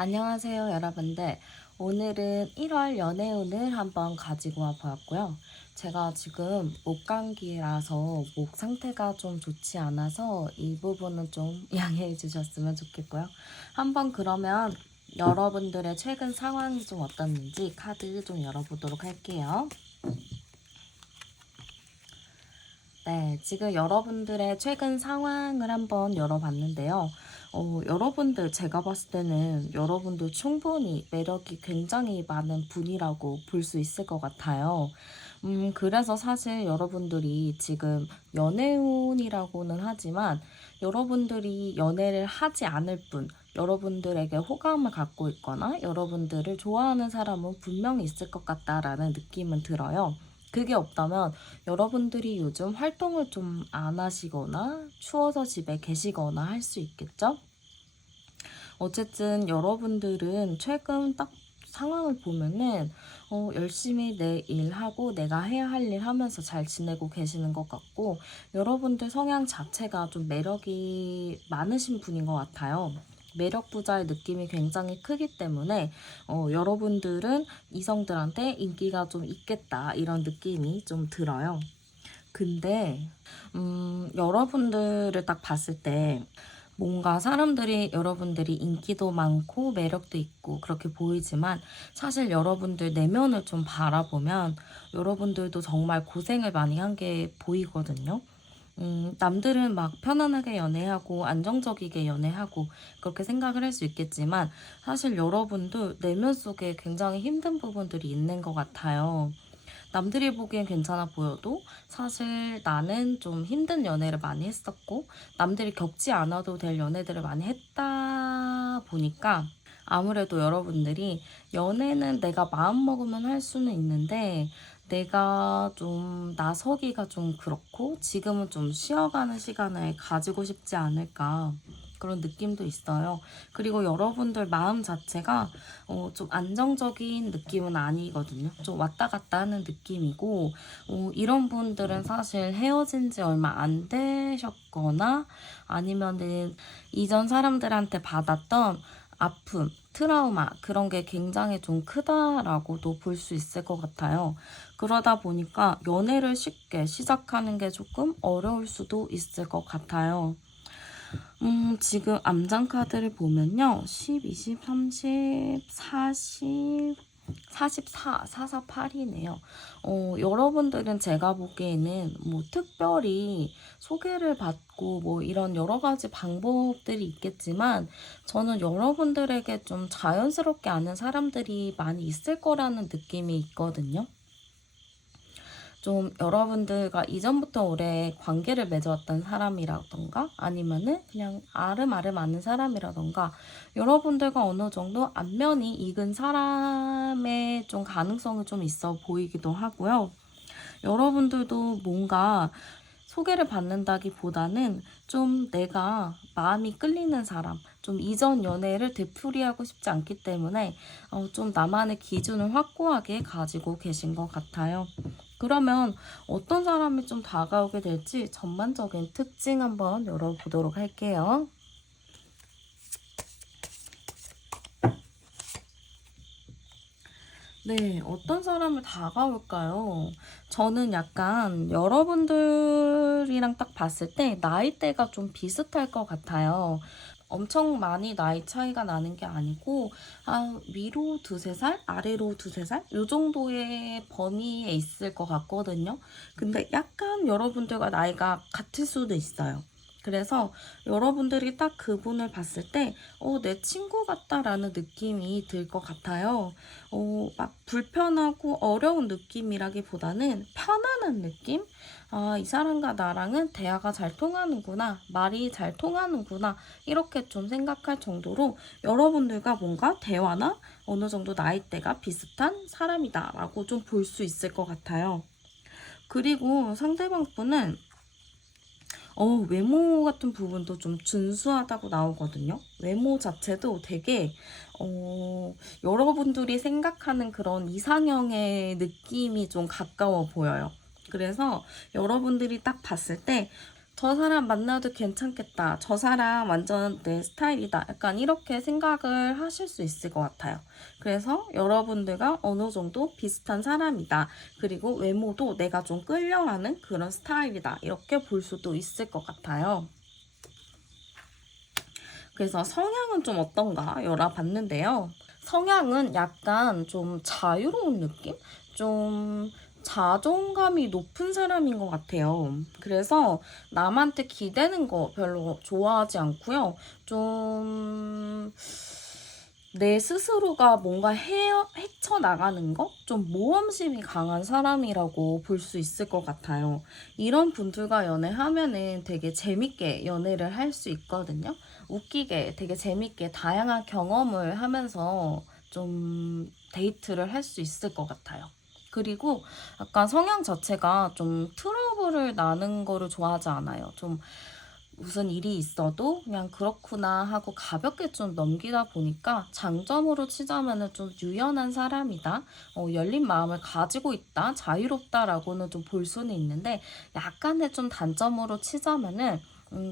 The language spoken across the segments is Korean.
안녕하세요, 여러분들. 오늘은 1월 연애운을 한번 가지고 와 보았고요. 제가 지금 목감기라서 목 상태가 좀 좋지 않아서 이 부분은 좀 양해해 주셨으면 좋겠고요. 한번 그러면 여러분들의 최근 상황이 좀 어떻는지 카드 좀 열어보도록 할게요. 네, 지금 여러분들의 최근 상황을 한번 열어봤는데요. 여러분들 제가 봤을 때는 여러분들 충분히 매력이 굉장히 많은 분이라고 볼 수 있을 것 같아요. 그래서 사실 여러분들이 지금 연애운이라고는 하지만 여러분들이 연애를 하지 않을 뿐, 여러분들에게 호감을 갖고 있거나 여러분들을 좋아하는 사람은 분명히 있을 것 같다라는 느낌은 들어요. 그게 없다면 여러분들이 요즘 활동을 좀 안 하시거나 추워서 집에 계시거나 할 수 있겠죠? 어쨌든 여러분들은 최근 딱 상황을 보면은 열심히 내 일하고 내가 해야 할 일 하면서 잘 지내고 계시는 것 같고 여러분들 성향 자체가 좀 매력이 많으신 분인 것 같아요. 매력 부자의 느낌이 굉장히 크기 때문에 여러분들은 이성들한테 인기가 좀 있겠다 이런 느낌이 좀 들어요. 근데 여러분들을 딱 봤을 때 뭔가 사람들이 여러분들이 인기도 많고 매력도 있고 그렇게 보이지만 사실 여러분들 내면을 좀 바라보면 여러분들도 정말 고생을 많이 한 게 보이거든요. 남들은 막 편안하게 연애하고 안정적이게 연애하고 그렇게 생각을 할 수 있겠지만 사실 여러분도 내면 속에 굉장히 힘든 부분들이 있는 것 같아요. 남들이 보기엔 괜찮아 보여도 사실 나는 좀 힘든 연애를 많이 했었고 남들이 겪지 않아도 될 연애들을 많이 했다 보니까 아무래도 여러분들이 연애는 내가 마음 먹으면 할 수는 있는데 내가 좀 나서기가 좀 그렇고 지금은 좀 쉬어가는 시간을 가지고 싶지 않을까 그런 느낌도 있어요. 그리고 여러분들 마음 자체가 좀 안정적인 느낌은 아니거든요. 좀 왔다 갔다 하는 느낌이고 이런 분들은 사실 헤어진 지 얼마 안 되셨거나 아니면은 이전 사람들한테 받았던 아픔, 트라우마 그런 게 굉장히 좀 크다라고도 볼 수 있을 것 같아요. 그러다 보니까 연애를 쉽게 시작하는 게 조금 어려울 수도 있을 것 같아요. 지금 암장 카드를 보면요. 10, 20, 30, 40, 44, 448이네요. 여러분들은 제가 보기에는 뭐 특별히 소개를 받고 뭐 이런 여러 가지 방법들이 있겠지만 저는 여러분들에게 좀 자연스럽게 아는 사람들이 많이 있을 거라는 느낌이 있거든요. 좀 여러분들과 이전부터 오래 관계를 맺어왔던 사람이라던가 아니면은 그냥 아름아름 아는 사람이라던가 여러분들과 어느 정도 안면이 익은 사람의 좀 가능성이 좀 있어 보이기도 하고요. 여러분들도 뭔가 소개를 받는다기보다는 좀 내가 마음이 끌리는 사람, 좀 이전 연애를 되풀이하고 싶지 않기 때문에 좀 나만의 기준을 확고하게 가지고 계신 것 같아요. 그러면 어떤 사람이 좀 다가오게 될지 전반적인 특징 한번 열어보도록 할게요. 네, 어떤 사람을 다가올까요? 저는 약간 여러분들이랑 딱 봤을 때 나이대가 좀 비슷할 것 같아요. 엄청 많이 나이 차이가 나는 게 아니고, 위로 두세 살, 아래로 두세 살? 요 정도의 범위에 있을 것 같거든요. 근데 약간 여러분들과 나이가 같을 수도 있어요. 그래서 여러분들이 딱 그분을 봤을 때, 내 친구 같다라는 느낌이 들 것 같아요. 막 불편하고 어려운 느낌이라기보다는 편안한 느낌? 이 사람과 나랑은 대화가 잘 통하는구나, 말이 잘 통하는구나, 이렇게 좀 생각할 정도로 여러분들과 뭔가 대화나 어느 정도 나이대가 비슷한 사람이다라고 좀 볼 수 있을 것 같아요. 그리고 상대방 분은 외모 같은 부분도 좀 준수하다고 나오거든요. 외모 자체도 되게, 여러분들이 생각하는 그런 이상형의 느낌이 좀 가까워 보여요. 그래서 여러분들이 딱 봤을 때 저 사람 만나도 괜찮겠다. 저 사람 완전 내 스타일이다. 약간 이렇게 생각을 하실 수 있을 것 같아요. 그래서 여러분들과 어느 정도 비슷한 사람이다. 그리고 외모도 내가 좀 끌려가는 그런 스타일이다. 이렇게 볼 수도 있을 것 같아요. 그래서 성향은 좀 어떤가 열어봤는데요. 성향은 약간 좀 자유로운 느낌? 좀 자존감이 높은 사람인 것 같아요. 그래서 남한테 기대는 거 별로 좋아하지 않고요. 좀 내 스스로가 뭔가 헤쳐나가는 거? 좀 모험심이 강한 사람이라고 볼 수 있을 것 같아요. 이런 분들과 연애하면은 되게 재밌게 연애를 할 수 있거든요. 웃기게 되게 재밌게 다양한 경험을 하면서 좀 데이트를 할 수 있을 것 같아요. 그리고 약간 성향 자체가 좀 트러블을 나는 거를 좋아하지 않아요. 좀 무슨 일이 있어도 그냥 그렇구나 하고 가볍게 좀 넘기다 보니까 장점으로 치자면은 좀 유연한 사람이다. 열린 마음을 가지고 있다. 자유롭다라고는 좀 볼 수는 있는데 약간의 좀 단점으로 치자면은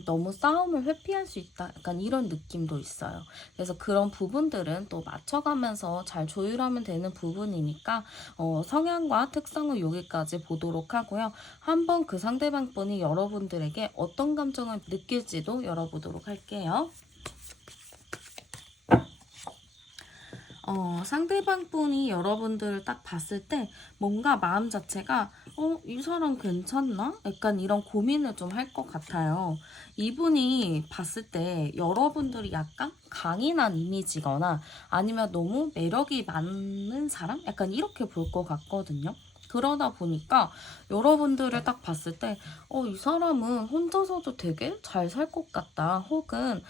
너무 싸움을 회피할 수 있다. 약간 이런 느낌도 있어요. 그래서 그런 부분들은 또 맞춰가면서 잘 조율하면 되는 부분이니까 성향과 특성을 여기까지 보도록 하고요. 한번 그 상대방 분이 여러분들에게 어떤 감정을 느낄지도 열어보도록 할게요. 상대방 분이 여러분들을 딱 봤을 때 뭔가 마음 자체가 이 사람 괜찮나? 약간 이런 고민을 좀 할 것 같아요. 이분이 봤을 때 여러분들이 약간 강인한 이미지거나 아니면 너무 매력이 많은 사람? 약간 이렇게 볼 것 같거든요. 그러다 보니까 여러분들을 딱 봤을 때, 이 사람은 혼자서도 되게 잘 살 것 같다. 혹은,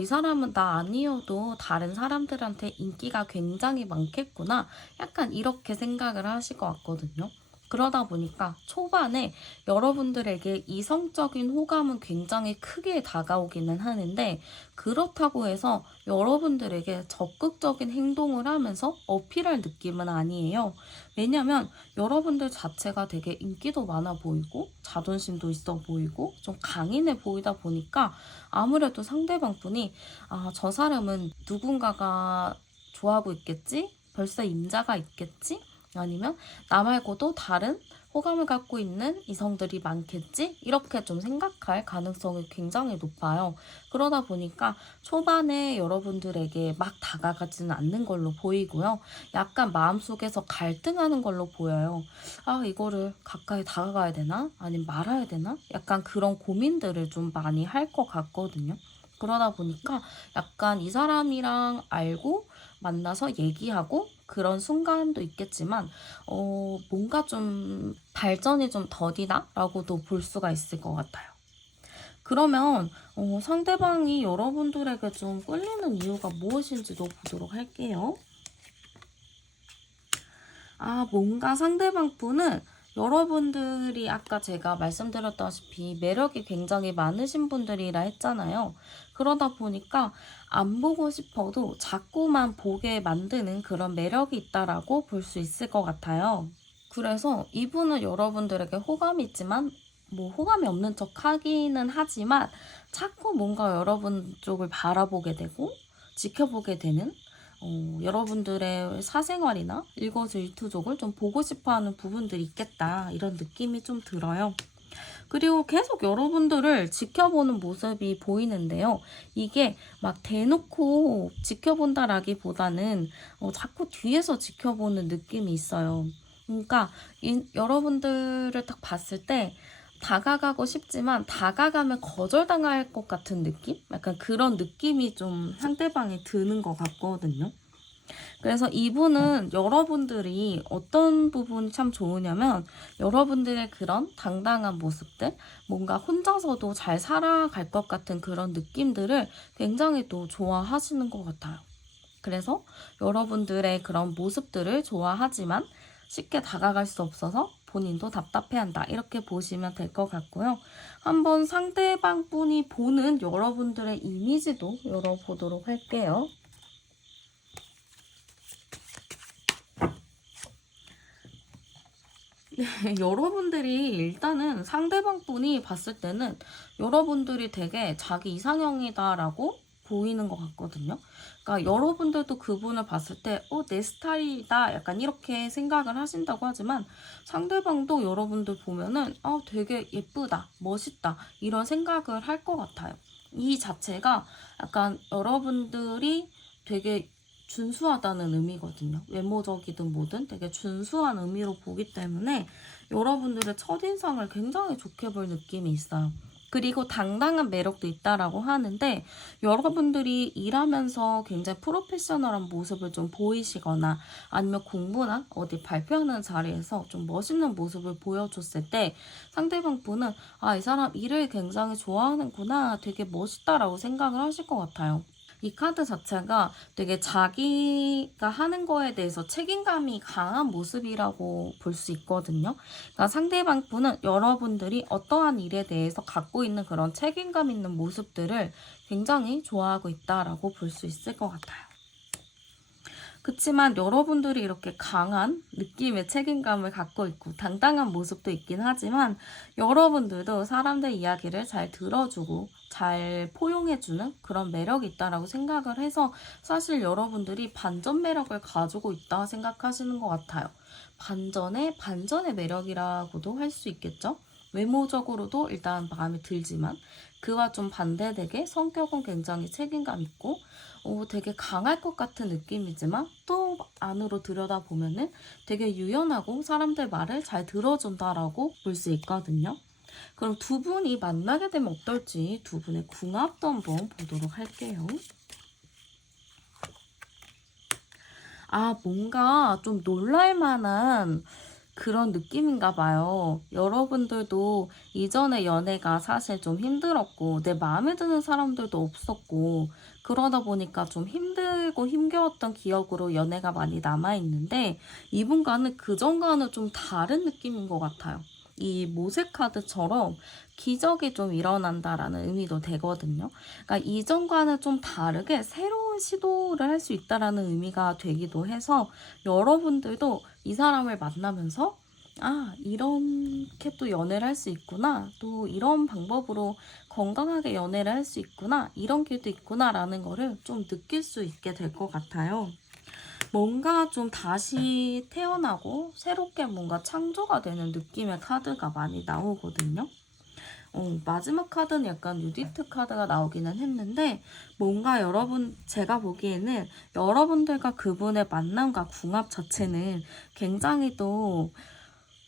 이 사람은 나 아니어도 다른 사람들한테 인기가 굉장히 많겠구나. 약간 이렇게 생각을 하실 것 같거든요. 그러다 보니까 초반에 여러분들에게 이성적인 호감은 굉장히 크게 다가오기는 하는데 그렇다고 해서 여러분들에게 적극적인 행동을 하면서 어필할 느낌은 아니에요. 왜냐면 여러분들 자체가 되게 인기도 많아 보이고 자존심도 있어 보이고 좀 강인해 보이다 보니까 아무래도 상대방 분이 저 사람은 누군가가 좋아하고 있겠지? 벌써 임자가 있겠지? 아니면 나 말고도 다른 호감을 갖고 있는 이성들이 많겠지? 이렇게 좀 생각할 가능성이 굉장히 높아요. 그러다 보니까 초반에 여러분들에게 막 다가가지는 않는 걸로 보이고요. 약간 마음속에서 갈등하는 걸로 보여요. 이거를 가까이 다가가야 되나? 아니면 말아야 되나? 약간 그런 고민들을 좀 많이 할 것 같거든요. 그러다 보니까 약간 이 사람이랑 알고 만나서 얘기하고 그런 순간도 있겠지만 뭔가 좀 발전이 좀 더디다? 라고도 볼 수가 있을 것 같아요. 그러면 상대방이 여러분들에게 좀 끌리는 이유가 무엇인지도 보도록 할게요. 뭔가 상대방 분은 여러분들이 아까 제가 말씀드렸다시피 매력이 굉장히 많으신 분들이라 했잖아요. 그러다 보니까 안 보고 싶어도 자꾸만 보게 만드는 그런 매력이 있다라고 볼 수 있을 것 같아요. 그래서 이분은 여러분들에게 호감이 있지만 뭐 호감이 없는 척 하기는 하지만 자꾸 뭔가 여러분 쪽을 바라보게 되고 지켜보게 되는 여러분들의 사생활이나 일거수일투족을 좀 보고 싶어하는 부분들이 있겠다 이런 느낌이 좀 들어요. 그리고 계속 여러분들을 지켜보는 모습이 보이는데요. 이게 막 대놓고 지켜본다라기보다는 자꾸 뒤에서 지켜보는 느낌이 있어요. 그러니까 여러분들을 딱 봤을 때 다가가고 싶지만 다가가면 거절당할 것 같은 느낌? 약간 그런 느낌이 좀 상대방이 드는 것 같거든요. 그래서 이분은 여러분들이 어떤 부분이 참 좋으냐면 여러분들의 그런 당당한 모습들, 뭔가 혼자서도 잘 살아갈 것 같은 그런 느낌들을 굉장히 또 좋아하시는 것 같아요. 그래서 여러분들의 그런 모습들을 좋아하지만 쉽게 다가갈 수 없어서 본인도 답답해한다. 이렇게 보시면 될 것 같고요. 한번 상대방 분이 보는 여러분들의 이미지도 열어보도록 할게요. 여러분들이 일단은 상대방 분이 봤을 때는 여러분들이 되게 자기 이상형이다라고 보이는 것 같거든요. 그러니까 여러분들도 그분을 봤을 때, 내 스타일이다. 약간 이렇게 생각을 하신다고 하지만 상대방도 여러분들 보면은, 되게 예쁘다. 멋있다. 이런 생각을 할 것 같아요. 이 자체가 약간 여러분들이 되게 준수하다는 의미거든요. 외모적이든 뭐든 되게 준수한 의미로 보기 때문에 여러분들의 첫인상을 굉장히 좋게 볼 느낌이 있어요. 그리고 당당한 매력도 있다라고 하는데 여러분들이 일하면서 굉장히 프로페셔널한 모습을 좀 보이시거나 아니면 공부나 어디 발표하는 자리에서 좀 멋있는 모습을 보여줬을 때 상대방 분은 이 사람 일을 굉장히 좋아하는구나, 되게 멋있다라고 생각을 하실 것 같아요. 이 카드 자체가 되게 자기가 하는 거에 대해서 책임감이 강한 모습이라고 볼 수 있거든요. 그러니까 상대방 분은 여러분들이 어떠한 일에 대해서 갖고 있는 그런 책임감 있는 모습들을 굉장히 좋아하고 있다라고 볼 수 있을 것 같아요. 그치만 여러분들이 이렇게 강한 느낌의 책임감을 갖고 있고 당당한 모습도 있긴 하지만 여러분들도 사람들 이야기를 잘 들어주고 잘 포용해주는 그런 매력이 있다라고 생각을 해서 사실 여러분들이 반전 매력을 가지고 있다 생각하시는 것 같아요. 반전의 매력이라고도 할 수 있겠죠? 외모적으로도 일단 마음에 들지만 그와 좀 반대되게 성격은 굉장히 책임감 있고 되게 강할 것 같은 느낌이지만 또 안으로 들여다보면은 되게 유연하고 사람들 말을 잘 들어준다라고 볼 수 있거든요. 그럼 두 분이 만나게 되면 어떨지 두 분의 궁합도 한번 보도록 할게요. 뭔가 좀 놀랄만한 그런 느낌인가 봐요. 여러분들도 이전의 연애가 사실 좀 힘들었고 내 마음에 드는 사람들도 없었고 그러다 보니까 좀 힘들고 힘겨웠던 기억으로 연애가 많이 남아있는데 이분과는 그전과는 좀 다른 느낌인 것 같아요. 이 모세 카드처럼 기적이 좀 일어난다라는 의미도 되거든요. 그러니까 이전과는 좀 다르게 새로운 시도를 할 수 있다라는 의미가 되기도 해서 여러분들도 이 사람을 만나면서 이렇게 또 연애를 할 수 있구나. 또 이런 방법으로 건강하게 연애를 할 수 있구나. 이런 길도 있구나. 라는 거를 좀 느낄 수 있게 될 것 같아요. 뭔가 좀 다시 태어나고 새롭게 뭔가 창조가 되는 느낌의 카드가 많이 나오거든요. 마지막 카드는 약간 유디트 카드가 나오기는 했는데 뭔가 제가 보기에는 여러분들과 그분의 만남과 궁합 자체는 굉장히 또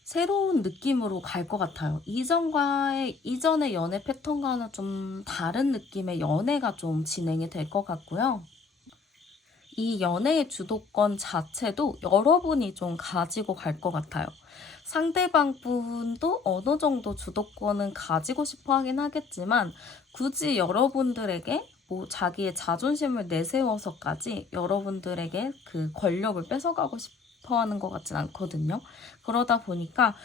새로운 느낌으로 갈 것 같아요. 이전의 연애 패턴과는 좀 다른 느낌의 연애가 좀 진행이 될 것 같고요. 이 연애의 주도권 자체도 여러분이 좀 가지고 갈 것 같아요. 상대방 분도 어느 정도 주도권은 가지고 싶어 하긴 하겠지만 굳이 여러분들에게 뭐 자기의 자존심을 내세워서까지 여러분들에게 그 권력을 뺏어가고 싶어 하는 것 같진 않거든요. 그러다 보니까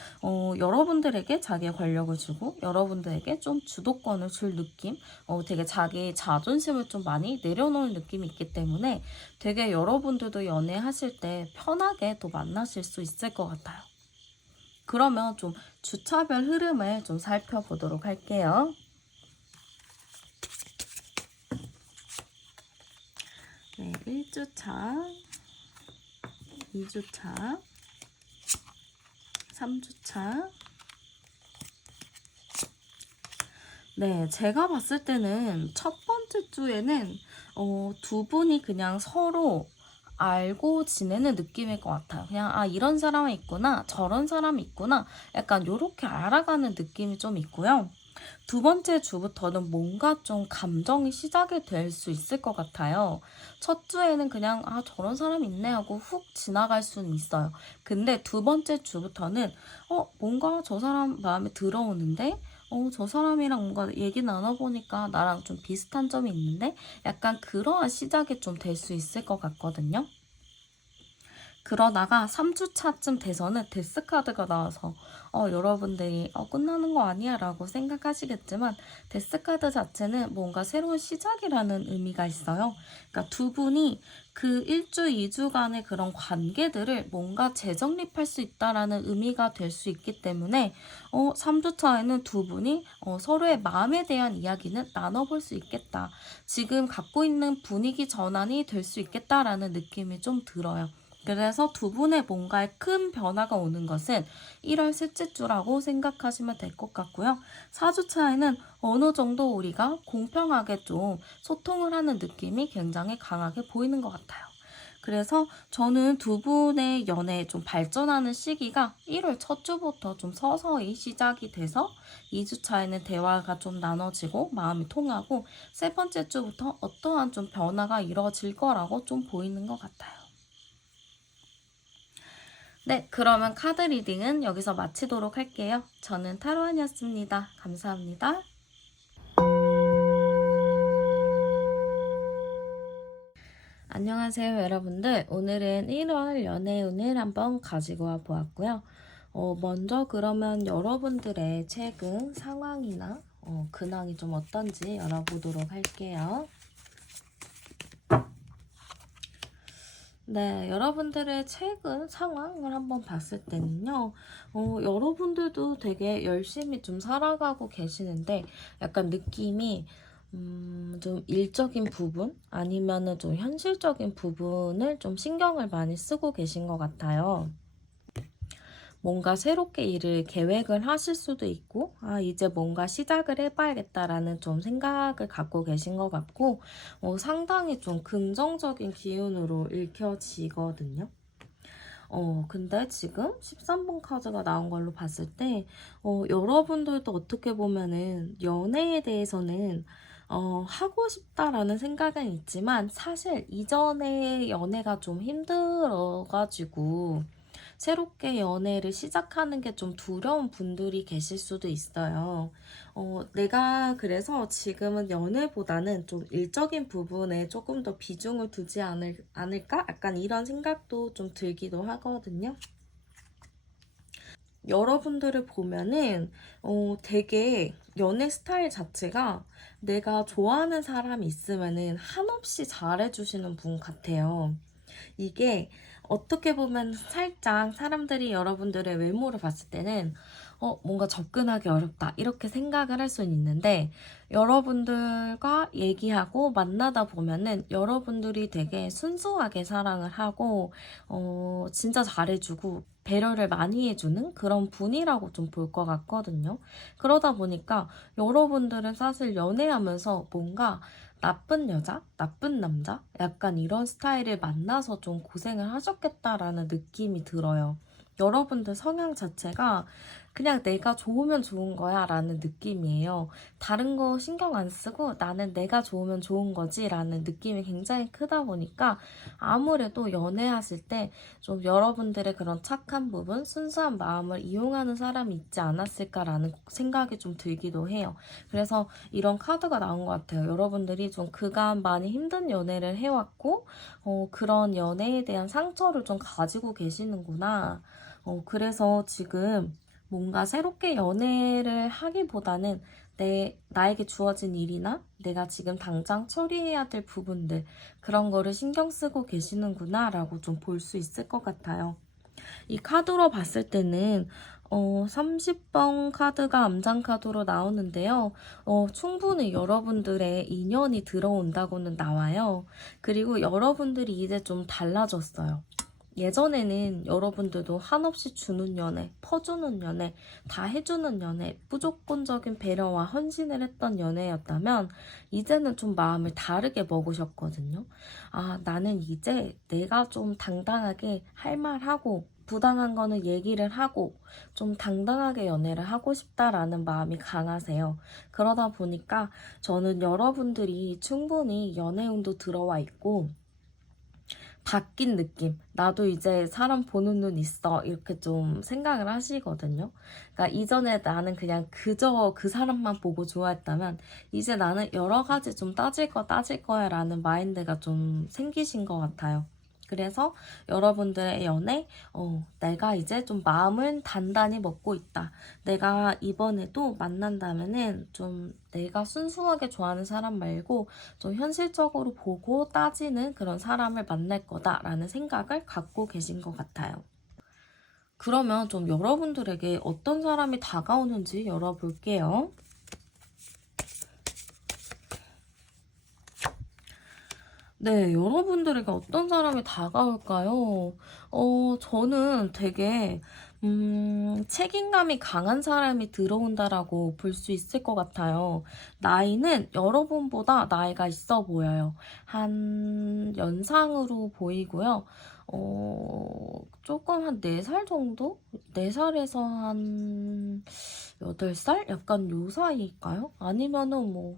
여러분들에게 자기의 권력을 주고 여러분들에게 좀 주도권을 줄 느낌, 되게 자기 자존심을 좀 많이 내려놓을 느낌이 있기 때문에 되게 여러분들도 연애하실 때 편하게 또 만나실 수 있을 것 같아요. 그러면 좀 주차별 흐름을 좀 살펴보도록 할게요. 네, 1주차, 2주차, 3주차. 네, 제가 봤을 때는 첫 번째 주에는 두 분이 그냥 서로 알고 지내는 느낌일 것 같아요. 그냥 이런 사람이 있구나, 저런 사람이 있구나, 약간 요렇게 알아가는 느낌이 좀 있고요. 두 번째 주부터는 뭔가 좀 감정이 시작이 될 수 있을 것 같아요. 첫 주에는 그냥 저런 사람 있네 하고 훅 지나갈 수는 있어요. 근데 두 번째 주부터는 뭔가 저 사람 마음에 들어오는데 저 사람이랑 뭔가 얘기 나눠보니까 나랑 좀 비슷한 점이 있는데 약간 그러한 시작이 좀 될 수 있을 것 같거든요. 그러다가 3주차쯤 돼서는 데스카드가 나와서 여러분들이 끝나는 거 아니야 라고 생각하시겠지만 데스카드 자체는 뭔가 새로운 시작이라는 의미가 있어요. 그러니까 두 분이 그 1주, 2주간의 그런 관계들을 뭔가 재정립할 수 있다라는 의미가 될 수 있기 때문에 3주차에는 두 분이 서로의 마음에 대한 이야기는 나눠볼 수 있겠다. 지금 갖고 있는 분위기 전환이 될 수 있겠다라는 느낌이 좀 들어요. 그래서 두 분의 뭔가에 큰 변화가 오는 것은 1월 셋째 주라고 생각하시면 될 것 같고요. 4주차에는 어느 정도 우리가 공평하게 좀 소통을 하는 느낌이 굉장히 강하게 보이는 것 같아요. 그래서 저는 두 분의 연애 좀 발전하는 시기가 1월 첫 주부터 좀 서서히 시작이 돼서 2주차에는 대화가 좀 나눠지고 마음이 통하고 세 번째 주부터 어떠한 좀 변화가 이루어질 거라고 좀 보이는 것 같아요. 네, 그러면 카드 리딩은 여기서 마치도록 할게요. 저는 타로안이었습니다. 감사합니다. 안녕하세요, 여러분들. 오늘은 1월 연애운을 한번 가지고 와 보았고요. 먼저 그러면 여러분들의 최근 상황이나 근황이 좀 어떤지 열어보도록 할게요. 네, 여러분들의 최근 상황을 한번 봤을 때는요, 여러분들도 되게 열심히 좀 살아가고 계시는데, 약간 느낌이, 좀 일적인 부분, 아니면은 좀 현실적인 부분을 좀 신경을 많이 쓰고 계신 것 같아요. 뭔가 새롭게 일을 계획을 하실 수도 있고, 이제 뭔가 시작을 해봐야겠다라는 좀 생각을 갖고 계신 것 같고, 상당히 좀 긍정적인 기운으로 읽혀지거든요. 근데 지금 13번 카드가 나온 걸로 봤을 때, 여러분들도 어떻게 보면은 연애에 대해서는 하고 싶다라는 생각은 있지만, 사실 이전에 연애가 좀 힘들어가지고, 새롭게 연애를 시작하는 게 좀 두려운 분들이 계실 수도 있어요. 내가 그래서 지금은 연애보다는 좀 일적인 부분에 조금 더 비중을 두지 않을까? 약간 이런 생각도 좀 들기도 하거든요. 여러분들을 보면은 되게 연애 스타일 자체가 내가 좋아하는 사람이 있으면은 한없이 잘해주시는 분 같아요. 이게 어떻게 보면 살짝 사람들이 여러분들의 외모를 봤을 때는 뭔가 접근하기 어렵다 이렇게 생각을 할 수는 있는데 여러분들과 얘기하고 만나다 보면은 여러분들이 되게 순수하게 사랑을 하고 진짜 잘해주고 배려를 많이 해주는 그런 분이라고 좀 볼 것 같거든요. 그러다 보니까 여러분들은 사실 연애하면서 뭔가 나쁜 여자, 나쁜 남자, 약간 이런 스타일을 만나서 좀 고생을 하셨겠다라는 느낌이 들어요. 여러분들 성향 자체가 그냥 내가 좋으면 좋은 거야 라는 느낌이에요. 다른 거 신경 안 쓰고 나는 내가 좋으면 좋은 거지 라는 느낌이 굉장히 크다 보니까 아무래도 연애하실 때 좀 여러분들의 그런 착한 부분, 순수한 마음을 이용하는 사람이 있지 않았을까라는 생각이 좀 들기도 해요. 그래서 이런 카드가 나온 것 같아요. 여러분들이 좀 그간 많이 힘든 연애를 해왔고 그런 연애에 대한 상처를 좀 가지고 계시는구나. 그래서 지금 뭔가 새롭게 연애를 하기보다는 나에게 주어진 일이나 내가 지금 당장 처리해야 될 부분들, 그런 거를 신경 쓰고 계시는구나 라고 좀 볼 수 있을 것 같아요. 이 카드로 봤을 때는 30번 카드가 암장 카드로 나오는데요. 충분히 여러분들의 인연이 들어온다고는 나와요. 그리고 여러분들이 이제 좀 달라졌어요. 예전에는 여러분들도 한없이 주는 연애, 퍼주는 연애, 다 해주는 연애, 무조건적인 배려와 헌신을 했던 연애였다면 이제는 좀 마음을 다르게 먹으셨거든요. 나는 이제 내가 좀 당당하게 할 말하고 부당한 거는 얘기를 하고 좀 당당하게 연애를 하고 싶다라는 마음이 강하세요. 그러다 보니까 저는 여러분들이 충분히 연애운도 들어와 있고 바뀐 느낌. 나도 이제 사람 보는 눈 있어. 이렇게 좀 생각을 하시거든요. 그러니까 이전에 나는 그냥 그저 그 사람만 보고 좋아했다면 이제 나는 여러 가지 좀 따질 거야 라는 마인드가 좀 생기신 것 같아요. 그래서 여러분들의 연애, 내가 이제 좀 마음을 단단히 먹고 있다. 내가 이번에도 만난다면은 좀 내가 순수하게 좋아하는 사람 말고 좀 현실적으로 보고 따지는 그런 사람을 만날 거다라는 생각을 갖고 계신 것 같아요. 그러면 좀 여러분들에게 어떤 사람이 다가오는지 열어볼게요. 네, 여러분들에게 어떤 사람이 다가올까요? 저는 되게, 책임감이 강한 사람이 들어온다라고 볼 수 있을 것 같아요. 나이는 여러분보다 나이가 있어 보여요. 한 연상으로 보이고요. 조금 한 4살 정도? 4살에서 한 8살? 약간 요 사이일까요? 아니면은 뭐,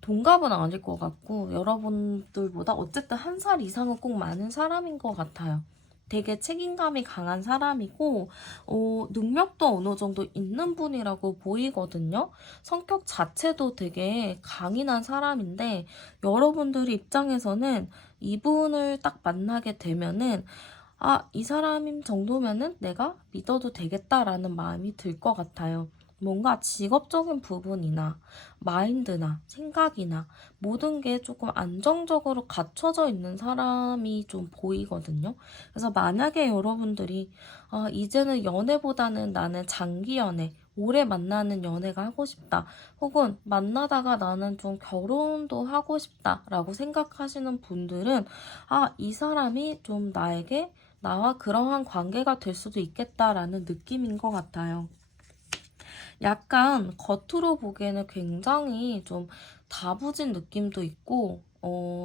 동갑은 아닐 것 같고 여러분들보다 어쨌든 한 살 이상은 꼭 많은 사람인 것 같아요. 되게 책임감이 강한 사람이고 능력도 어느 정도 있는 분이라고 보이거든요. 성격 자체도 되게 강인한 사람인데 여러분들 입장에서는 이분을 딱 만나게 되면은 이 사람 정도면은 내가 믿어도 되겠다라는 마음이 들 것 같아요. 뭔가 직업적인 부분이나 마인드나 생각이나 모든 게 조금 안정적으로 갖춰져 있는 사람이 좀 보이거든요. 그래서 만약에 여러분들이 이제는 연애보다는 나는 장기 연애, 오래 만나는 연애가 하고 싶다. 혹은 만나다가 나는 좀 결혼도 하고 싶다라고 생각하시는 분들은 이 사람이 좀 나와 그러한 관계가 될 수도 있겠다라는 느낌인 것 같아요. 약간 겉으로 보기에는 굉장히 좀 다부진 느낌도 있고,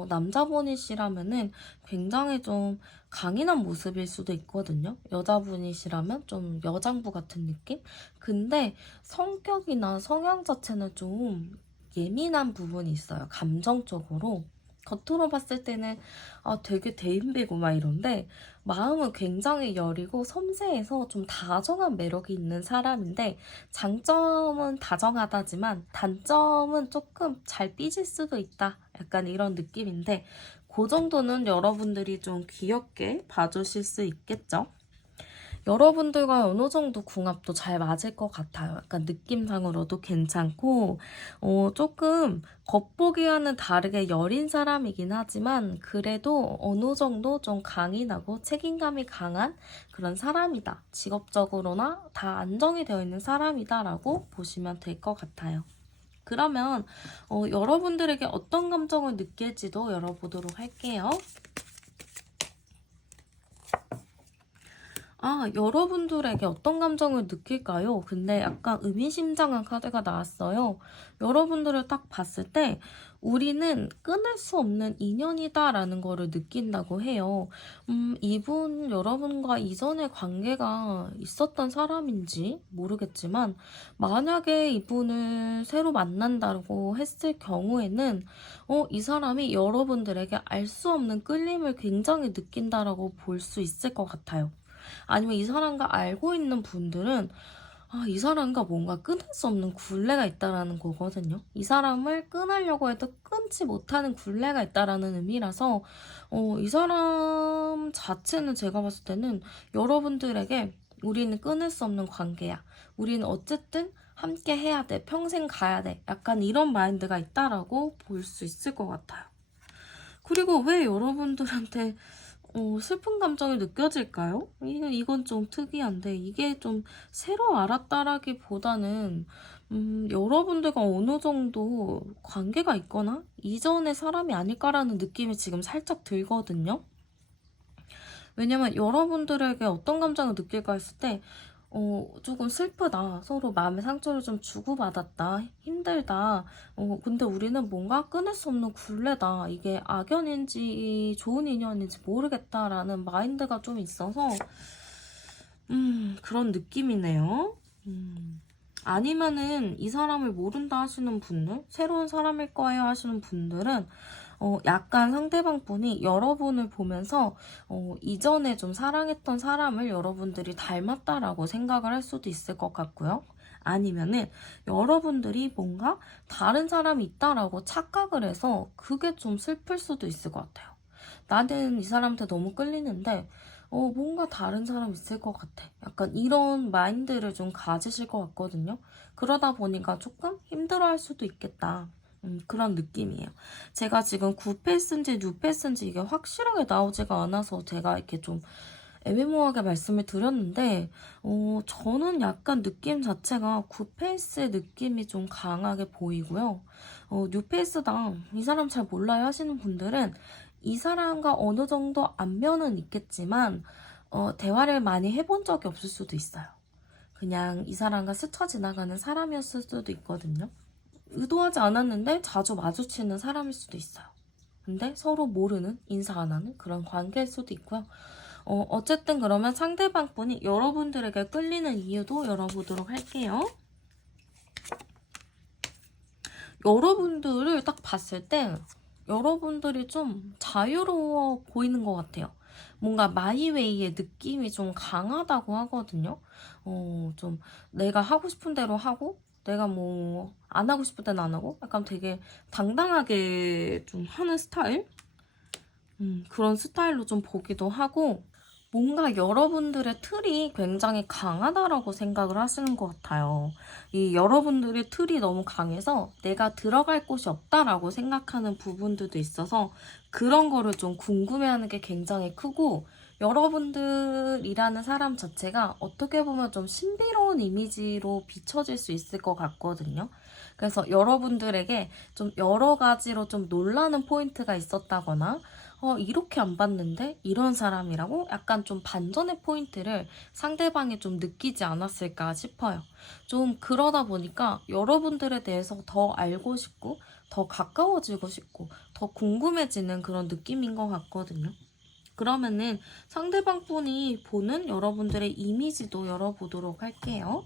남자분이시라면은 굉장히 좀 강인한 모습일 수도 있거든요. 여자분이시라면 좀 여장부 같은 느낌? 근데 성격이나 성향 자체는 좀 예민한 부분이 있어요. 감정적으로. 겉으로 봤을 때는 되게 대인배고 막 이런데 마음은 굉장히 여리고 섬세해서 좀 다정한 매력이 있는 사람인데 장점은 다정하다지만 단점은 조금 잘 삐질 수도 있다. 약간 이런 느낌인데 그 정도는 여러분들이 좀 귀엽게 봐주실 수 있겠죠? 여러분들과 어느 정도 궁합도 잘 맞을 것 같아요. 약간 느낌상으로도 괜찮고, 조금 겉보기와는 다르게 여린 사람이긴 하지만, 그래도 어느 정도 좀 강인하고 책임감이 강한 그런 사람이다. 직업적으로나 다 안정이 되어 있는 사람이다라고 보시면 될 것 같아요. 그러면 여러분들에게 어떤 감정을 느낄지도 열어보도록 할게요. 여러분들에게 어떤 감정을 느낄까요? 근데 약간 의미심장한 카드가 나왔어요. 여러분들을 딱 봤을 때 우리는 끊을 수 없는 인연이다라는 거를 느낀다고 해요. 이분 여러분과 이전에 관계가 있었던 사람인지 모르겠지만 만약에 이분을 새로 만난다고 했을 경우에는 이 사람이 여러분들에게 알 수 없는 끌림을 굉장히 느낀다라고 볼 수 있을 것 같아요. 아니면 이 사람과 알고 있는 분들은 이 사람과 뭔가 끊을 수 없는 굴레가 있다라는 거거든요. 이 사람을 끊으려고 해도 끊지 못하는 굴레가 있다라는 의미라서 이 사람 자체는 제가 봤을 때는 여러분들에게 우리는 끊을 수 없는 관계야. 우리는 어쨌든 함께 해야 돼. 평생 가야 돼. 약간 이런 마인드가 있다라고 볼 수 있을 것 같아요. 그리고 왜 여러분들한테 슬픈 감정이 느껴질까요? 이건 좀 특이한데, 이게 좀 새로 알았다라기보다는, 여러분들과 어느 정도 관계가 있거나, 이전의 사람이 아닐까라는 느낌이 지금 살짝 들거든요? 왜냐면 여러분들에게 어떤 감정을 느낄까 했을 때, 조금 슬프다. 서로 마음의 상처를 좀 주고받았다. 힘들다. 근데 우리는 뭔가 끊을 수 없는 굴레다. 이게 악연인지 좋은 인연인지 모르겠다라는 마인드가 좀 있어서, 그런 느낌이네요. 아니면은 이 사람을 모른다 하시는 분들, 새로운 사람일 거예요 하시는 분들은 약간 상대방 분이 여러분을 보면서 이전에 좀 사랑했던 사람을 여러분들이 닮았다라고 생각을 할 수도 있을 것 같고요. 아니면은 여러분들이 뭔가 다른 사람이 있다라고 착각을 해서 그게 좀 슬플 수도 있을 것 같아요. 나는 이 사람한테 너무 끌리는데 뭔가 다른 사람 있을 것 같아. 약간 이런 마인드를 좀 가지실 것 같거든요. 그러다 보니까 조금 힘들어할 수도 있겠다. 그런 느낌이에요. 제가 지금 9패스인지 6패스인지 이게 확실하게 나오지가 않아서 제가 이렇게 좀 애매모호하게 말씀을 드렸는데 저는 약간 느낌 자체가 9페이스의 느낌이 좀 강하게 보이고요. 뉴페이스당 이 사람 잘 몰라요 하시는 분들은 이 사람과 어느 정도 안면은 있겠지만 대화를 많이 해본 적이 없을 수도 있어요. 그냥 이 사람과 스쳐 지나가는 사람이었을 수도 있거든요. 의도하지 않았는데 자주 마주치는 사람일 수도 있어요. 근데 서로 모르는, 인사 안 하는 그런 관계일 수도 있고요. 어쨌든 그러면 상대방 분이 여러분들에게 끌리는 이유도 열어보도록 할게요. 여러분들을 딱 봤을 때 여러분들이 좀 자유로워 보이는 것 같아요. 뭔가 마이웨이의 느낌이 좀 강하다고 하거든요. 좀 내가 하고 싶은 대로 하고 내가 뭐 안 하고 싶을 때는 안 하고 약간 되게 당당하게 좀 하는 스타일? 그런 스타일로 좀 보기도 하고 뭔가 여러분들의 틀이 굉장히 강하다라고 생각을 하시는 것 같아요. 이 여러분들의 틀이 너무 강해서 내가 들어갈 곳이 없다라고 생각하는 부분들도 있어서 그런 거를 좀 궁금해하는 게 굉장히 크고 여러분들이라는 사람 자체가 어떻게 보면 좀 신비로운 이미지로 비춰질 수 있을 것 같거든요. 그래서 여러분들에게 좀 여러 가지로 좀 놀라는 포인트가 있었다거나 이렇게 안 봤는데 이런 사람이라고 약간 좀 반전의 포인트를 상대방이 좀 느끼지 않았을까 싶어요. 좀 그러다 보니까 여러분들에 대해서 더 알고 싶고 더 가까워지고 싶고 더 궁금해지는 그런 느낌인 것 같거든요. 그러면은 상대방 분이 보는 여러분들의 이미지도 열어보도록 할게요.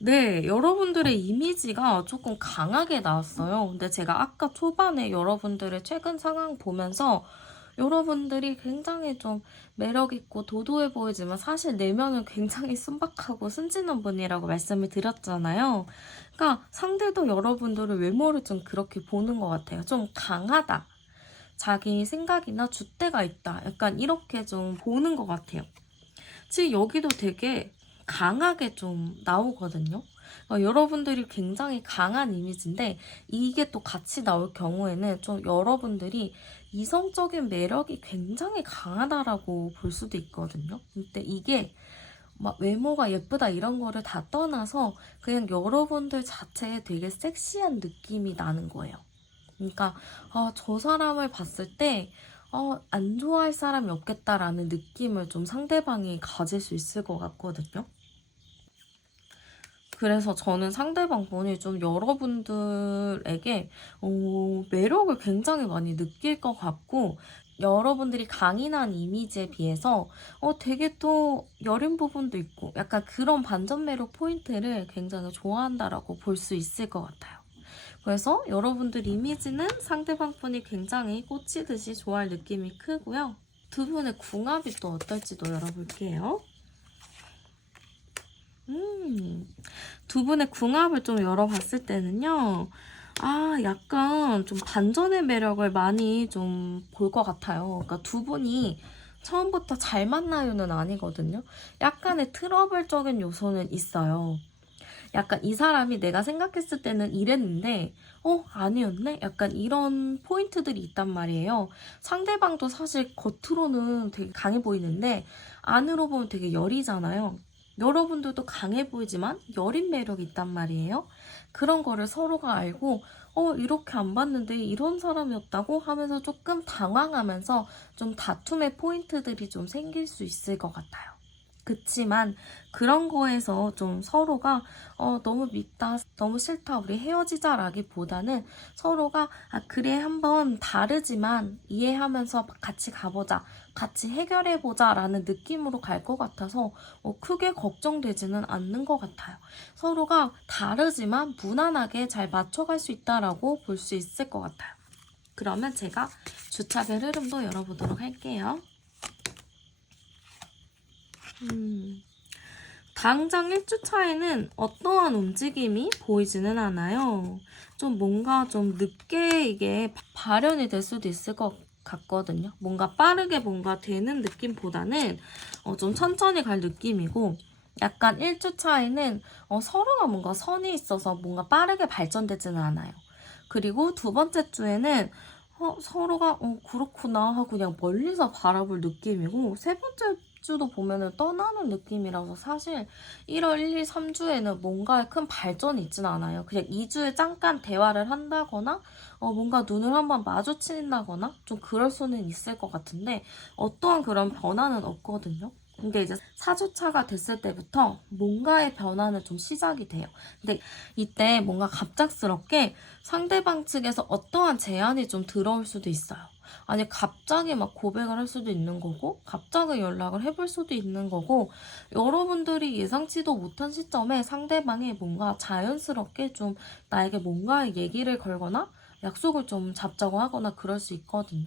네, 여러분들의 이미지가 조금 강하게 나왔어요. 근데 제가 아까 초반에 여러분들의 최근 상황 보면서 여러분들이 굉장히 좀 매력있고 도도해 보이지만 사실 내면은 굉장히 순박하고 순진한 분이라고 말씀을 드렸잖아요. 그러니까 상대도 여러분들의 외모를 좀 그렇게 보는 것 같아요. 좀 강하다. 자기 생각이나 줏대가 있다. 약간 이렇게 좀 보는 것 같아요. 지금 여기도 되게 강하게 좀 나오거든요. 여러분들이 굉장히 강한 이미지인데 이게 또 같이 나올 경우에는 좀 여러분들이 이성적인 매력이 굉장히 강하다라고 볼 수도 있거든요. 근데 이게 막 외모가 예쁘다 이런 거를 다 떠나서 그냥 여러분들 자체에 되게 섹시한 느낌이 나는 거예요. 그러니까 저 사람을 봤을 때 안 좋아할 사람이 없겠다라는 느낌을 좀 상대방이 가질 수 있을 것 같거든요. 그래서 저는 상대방 분이 좀 여러분들에게 매력을 굉장히 많이 느낄 것 같고 여러분들이 강인한 이미지에 비해서 되게 또 여린 부분도 있고 약간 그런 반전 매력 포인트를 굉장히 좋아한다라고 볼 수 있을 것 같아요. 그래서 여러분들 이미지는 상대방 분이 굉장히 꽂히듯이 좋아할 느낌이 크고요. 두 분의 궁합이 또 어떨지도 열어볼게요. 두 분의 궁합을 좀 열어봤을 때는요. 약간 좀 반전의 매력을 많이 좀 볼 것 같아요. 그러니까 두 분이 처음부터 잘 만나요는 아니거든요. 약간의 트러블적인 요소는 있어요. 약간 이 사람이 내가 생각했을 때는 이랬는데 아니었네? 약간 이런 포인트들이 있단 말이에요. 상대방도 사실 겉으로는 되게 강해 보이는데 안으로 보면 되게 여리잖아요. 여러분들도 강해 보이지만 여린 매력이 있단 말이에요. 그런 거를 서로가 알고 이렇게 안 봤는데 이런 사람이었다고 하면서 조금 당황하면서 좀 다툼의 포인트들이 좀 생길 수 있을 것 같아요. 그치만 그런 거에서 좀 서로가 너무 밉다, 너무 싫다, 우리 헤어지자라기보다는 서로가 그래 한번 다르지만 이해하면서 같이 가보자, 같이 해결해보자 라는 느낌으로 갈 것 같아서 크게 걱정되지는 않는 것 같아요. 서로가 다르지만 무난하게 잘 맞춰갈 수 있다라고 볼 수 있을 것 같아요. 그러면 제가 주차별 흐름도 열어보도록 할게요. 당장 1주 차에는 어떠한 움직임이 보이지는 않아요. 좀 뭔가 좀 늦게 이게 발현이 될 수도 있을 것 같거든요. 뭔가 빠르게 뭔가 되는 느낌보다는 좀 천천히 갈 느낌이고, 약간 1주 차에는 서로가 뭔가 선이 있어서 뭔가 빠르게 발전되지는 않아요. 그리고 두 번째 주에는 서로가 그렇구나 하고 그냥 멀리서 바라볼 느낌이고, 세 번째 주도 보면은 떠나는 느낌이라서 사실 1월 1, 2, 3주에는 뭔가에 큰 발전이 있지는 않아요. 그냥 2주에 잠깐 대화를 한다거나 뭔가 눈을 한번 마주친다거나 좀 그럴 수는 있을 것 같은데 어떠한 그런 변화는 없거든요. 근데 이제 4주차가 됐을 때부터 뭔가의 변화는 좀 시작이 돼요. 근데 이때 뭔가 갑작스럽게 상대방 측에서 어떠한 제안이 좀 들어올 수도 있어요. 아니 갑자기 막 고백을 할 수도 있는 거고 갑자기 연락을 해볼 수도 있는 거고, 여러분들이 예상치도 못한 시점에 상대방이 뭔가 자연스럽게 좀 나에게 뭔가 얘기를 걸거나 약속을 좀 잡자고 하거나 그럴 수 있거든요.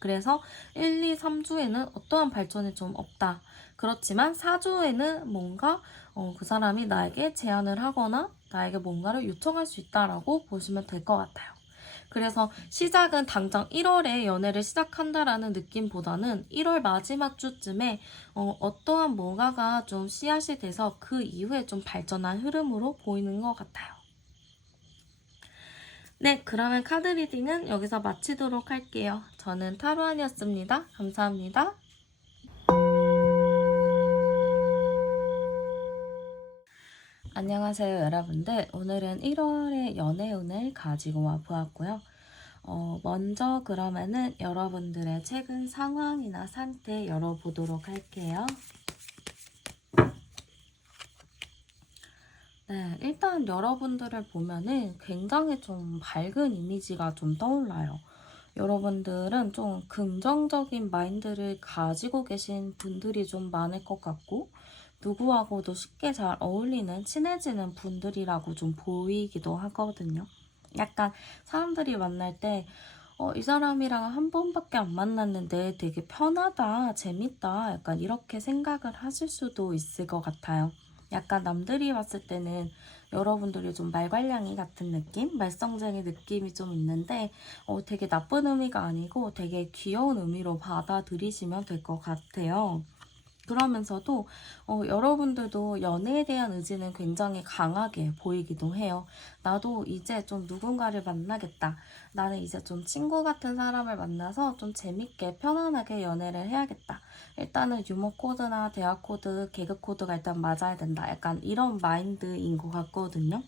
그래서 1, 2, 3주에는 어떠한 발전이 좀 없다. 그렇지만 4주에는 뭔가 그 사람이 나에게 제안을 하거나 나에게 뭔가를 요청할 수 있다라고 보시면 될 것 같아요. 그래서 시작은 당장 1월에 연애를 시작한다라는 느낌보다는 1월 마지막 주쯤에 어떠한 뭔가가 좀 씨앗이 돼서 그 이후에 좀 발전한 흐름으로 보이는 것 같아요. 네, 그러면 카드 리딩은 여기서 마치도록 할게요. 저는 타로안이었습니다. 감사합니다. 안녕하세요, 여러분들. 오늘은 1월의 연애운을 가지고 와 보았고요. 먼저 그러면은 여러분들의 최근 상황이나 상태 열어보도록 할게요. 네, 일단 여러분들을 보면은 굉장히 좀 밝은 이미지가 좀 떠올라요. 여러분들은 좀 긍정적인 마인드를 가지고 계신 분들이 좀 많을 것 같고, 누구하고도 쉽게 잘 어울리는 친해지는 분들이라고 좀 보이기도 하거든요. 약간 사람들이 만날 때 이 사람이랑 한 번밖에 안 만났는데 되게 편하다, 재밌다, 약간 이렇게 생각을 하실 수도 있을 것 같아요. 약간 남들이 봤을 때는 여러분들이 좀 말괄량이 같은 느낌? 말썽쟁이 느낌이 좀 있는데 되게 나쁜 의미가 아니고 되게 귀여운 의미로 받아들이시면 될 것 같아요. 그러면서도 여러분들도 연애에 대한 의지는 굉장히 강하게 보이기도 해요. 나도 이제 좀 누군가를 만나겠다. 나는 이제 좀 친구 같은 사람을 만나서 좀 재밌게 편안하게 연애를 해야겠다. 일단은 유머 코드나 대화 코드, 개그 코드가 일단 맞아야 된다. 약간 이런 마인드인 것 같거든요.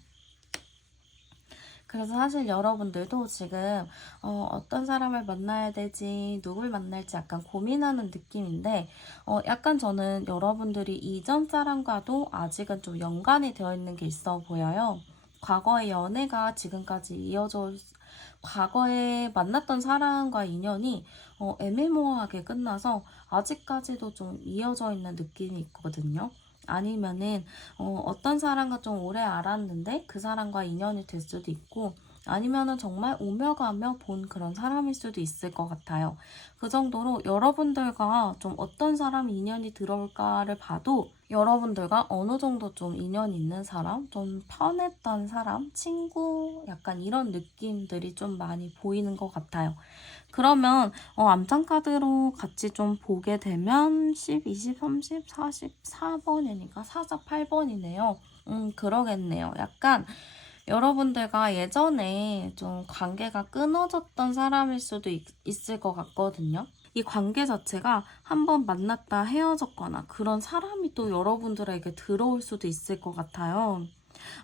그래서 사실 여러분들도 지금 어떤 사람을 만나야 되지, 누굴 만날지 약간 고민하는 느낌인데 약간 저는 여러분들이 이전 사람과도 아직은 좀 연관이 되어 있는 게 있어 보여요. 과거의 연애가 지금까지 과거에 만났던 사람과 인연이 애매모호하게 끝나서 아직까지도 좀 이어져 있는 느낌이 있거든요. 아니면은 어떤 사람과 좀 오래 알았는데 그 사람과 인연이 될 수도 있고, 아니면은 정말 오며 가며 본 그런 사람일 수도 있을 것 같아요. 그 정도로 여러분들과 좀 어떤 사람이 인연이 들어올까를 봐도 여러분들과 어느 정도 좀 인연 있는 사람, 좀 편했던 사람, 친구, 약간 이런 느낌들이 좀 많이 보이는 것 같아요. 그러면 암장카드로 같이 좀 보게 되면 10, 20, 30, 44번이니까 48번이네요. 그러겠네요. 약간 여러분들과 예전에 좀 관계가 끊어졌던 사람일 수도 있을 것 같거든요. 이 관계 자체가 한번 만났다 헤어졌거나 그런 사람이 또 여러분들에게 들어올 수도 있을 것 같아요.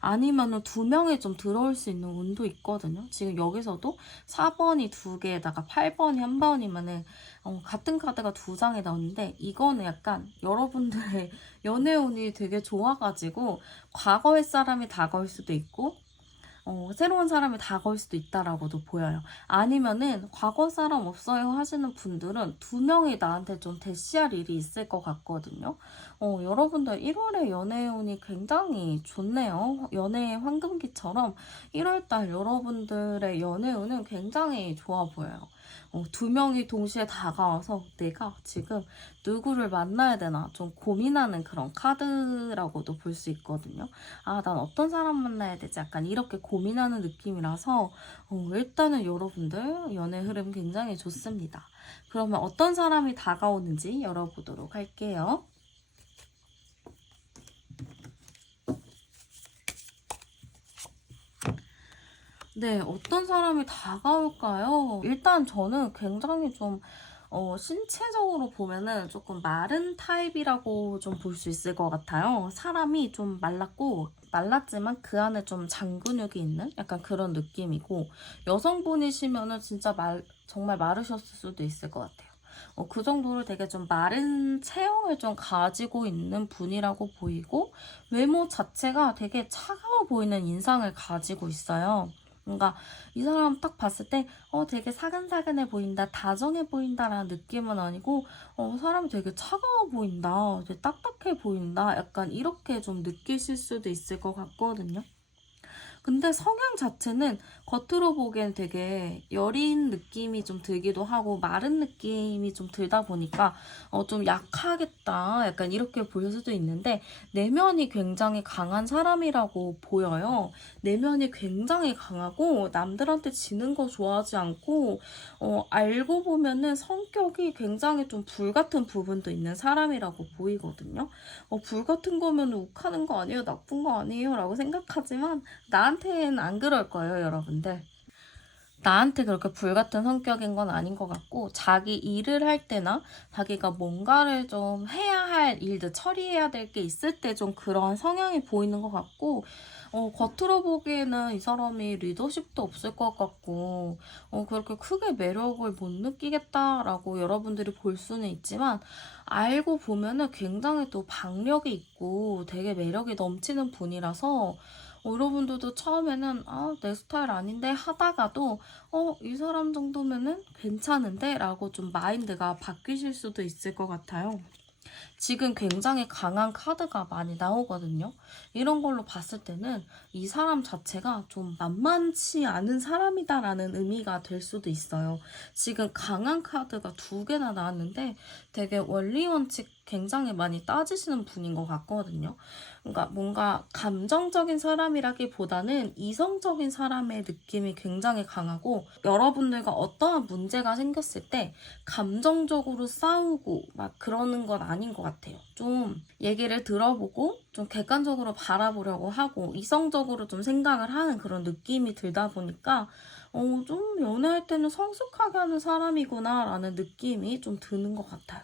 아니면은 두 명이 좀 들어올 수 있는 운도 있거든요. 지금 여기서도 4번이 두 개에다가 8번이 한 번이면은 같은 카드가 두 장이 나오는데, 이거는 약간 여러분들의 연애운이 되게 좋아가지고 과거의 사람이 다가올 수도 있고 새로운 사람이 다가올 수도 있다라고도 보여요. 아니면은 과거 사람 없어요 하시는 분들은 두 명이 나한테 좀 대시할 일이 있을 것 같거든요. 여러분들 1월에 연애운이 굉장히 좋네요. 연애의 황금기처럼 1월달 여러분들의 연애운은 굉장히 좋아 보여요. 두 명이 동시에 다가와서 내가 지금 누구를 만나야 되나 좀 고민하는 그런 카드라고도 볼 수 있거든요. 아, 난 어떤 사람 만나야 되지? 약간 이렇게 고민하는 느낌이라서 일단은 여러분들 연애 흐름 굉장히 좋습니다. 그러면 어떤 사람이 다가오는지 열어보도록 할게요. 네, 어떤 사람이 다가올까요? 일단 저는 굉장히 좀, 신체적으로 보면은 조금 마른 타입이라고 좀 볼 수 있을 것 같아요. 사람이 좀 말랐고, 말랐지만 그 안에 좀 장근육이 있는 약간 그런 느낌이고, 여성분이시면은 진짜 정말 마르셨을 수도 있을 것 같아요. 그 정도로 되게 좀 마른 체형을 좀 가지고 있는 분이라고 보이고, 외모 자체가 되게 차가워 보이는 인상을 가지고 있어요. 뭔가 이 사람 딱 봤을 때 되게 사근사근해 보인다, 다정해 보인다라는 느낌은 아니고 사람이 되게 차가워 보인다, 되게 딱딱해 보인다, 약간 이렇게 좀 느끼실 수도 있을 것 같거든요. 근데 성향 자체는 겉으로 보기엔 되게 여린 느낌이 좀 들기도 하고 마른 느낌이 좀 들다 보니까 좀 약하겠다 약간 이렇게 보일 수도 있는데 내면이 굉장히 강한 사람이라고 보여요. 내면이 굉장히 강하고 남들한테 지는 거 좋아하지 않고 알고 보면은 성격이 굉장히 좀 불같은 부분도 있는 사람이라고 보이거든요. 불같은 거면 욱하는 거 아니에요? 나쁜 거 아니에요? 라고 생각하지만 나한테는 안 그럴 거예요, 여러분들. 나한테 그렇게 불같은 성격인 건 아닌 것 같고, 자기 일을 할 때나 자기가 뭔가를 좀 해야 할 일들, 처리해야 될 게 있을 때 좀 그런 성향이 보이는 것 같고, 겉으로 보기에는 이 사람이 리더십도 없을 것 같고, 그렇게 크게 매력을 못 느끼겠다라고 여러분들이 볼 수는 있지만, 알고 보면은 굉장히 또 박력이 있고 되게 매력이 넘치는 분이라서, 여러분들도 처음에는 내 스타일 아닌데 하다가도 이 사람 정도면은 괜찮은데? 라고 좀 마인드가 바뀌실 수도 있을 것 같아요. 지금 굉장히 강한 카드가 많이 나오거든요. 이런 걸로 봤을 때는 이 사람 자체가 좀 만만치 않은 사람이다라는 의미가 될 수도 있어요. 지금 강한 카드가 두 개나 나왔는데 되게 원리 원칙 굉장히 많이 따지시는 분인 것 같거든요. 그러니까 뭔가 감정적인 사람이라기보다는 이성적인 사람의 느낌이 굉장히 강하고 여러분들과 어떠한 문제가 생겼을 때 감정적으로 싸우고 막 그러는 건 아닌 것 같아요. 좀 얘기를 들어보고 좀 객관적으로 바라보려고 하고 이성적으로 좀 생각을 하는 그런 느낌이 들다 보니까 좀 연애할 때는 성숙하게 하는 사람이구나 라는 느낌이 좀 드는 것 같아요.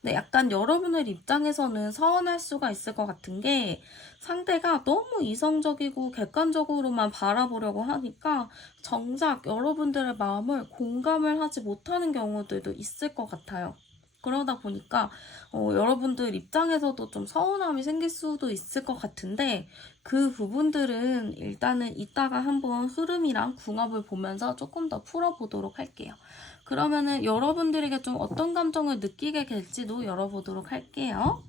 근데 약간 여러분들 입장에서는 서운할 수가 있을 것 같은 게 상대가 너무 이성적이고 객관적으로만 바라보려고 하니까 정작 여러분들의 마음을 공감을 하지 못하는 경우들도 있을 것 같아요. 그러다 보니까 여러분들 입장에서도 좀 서운함이 생길 수도 있을 것 같은데 그 부분들은 일단은 이따가 한번 흐름이랑 궁합을 보면서 조금 더 풀어보도록 할게요. 그러면은 여러분들에게 좀 어떤 감정을 느끼게 될지도 열어보도록 할게요.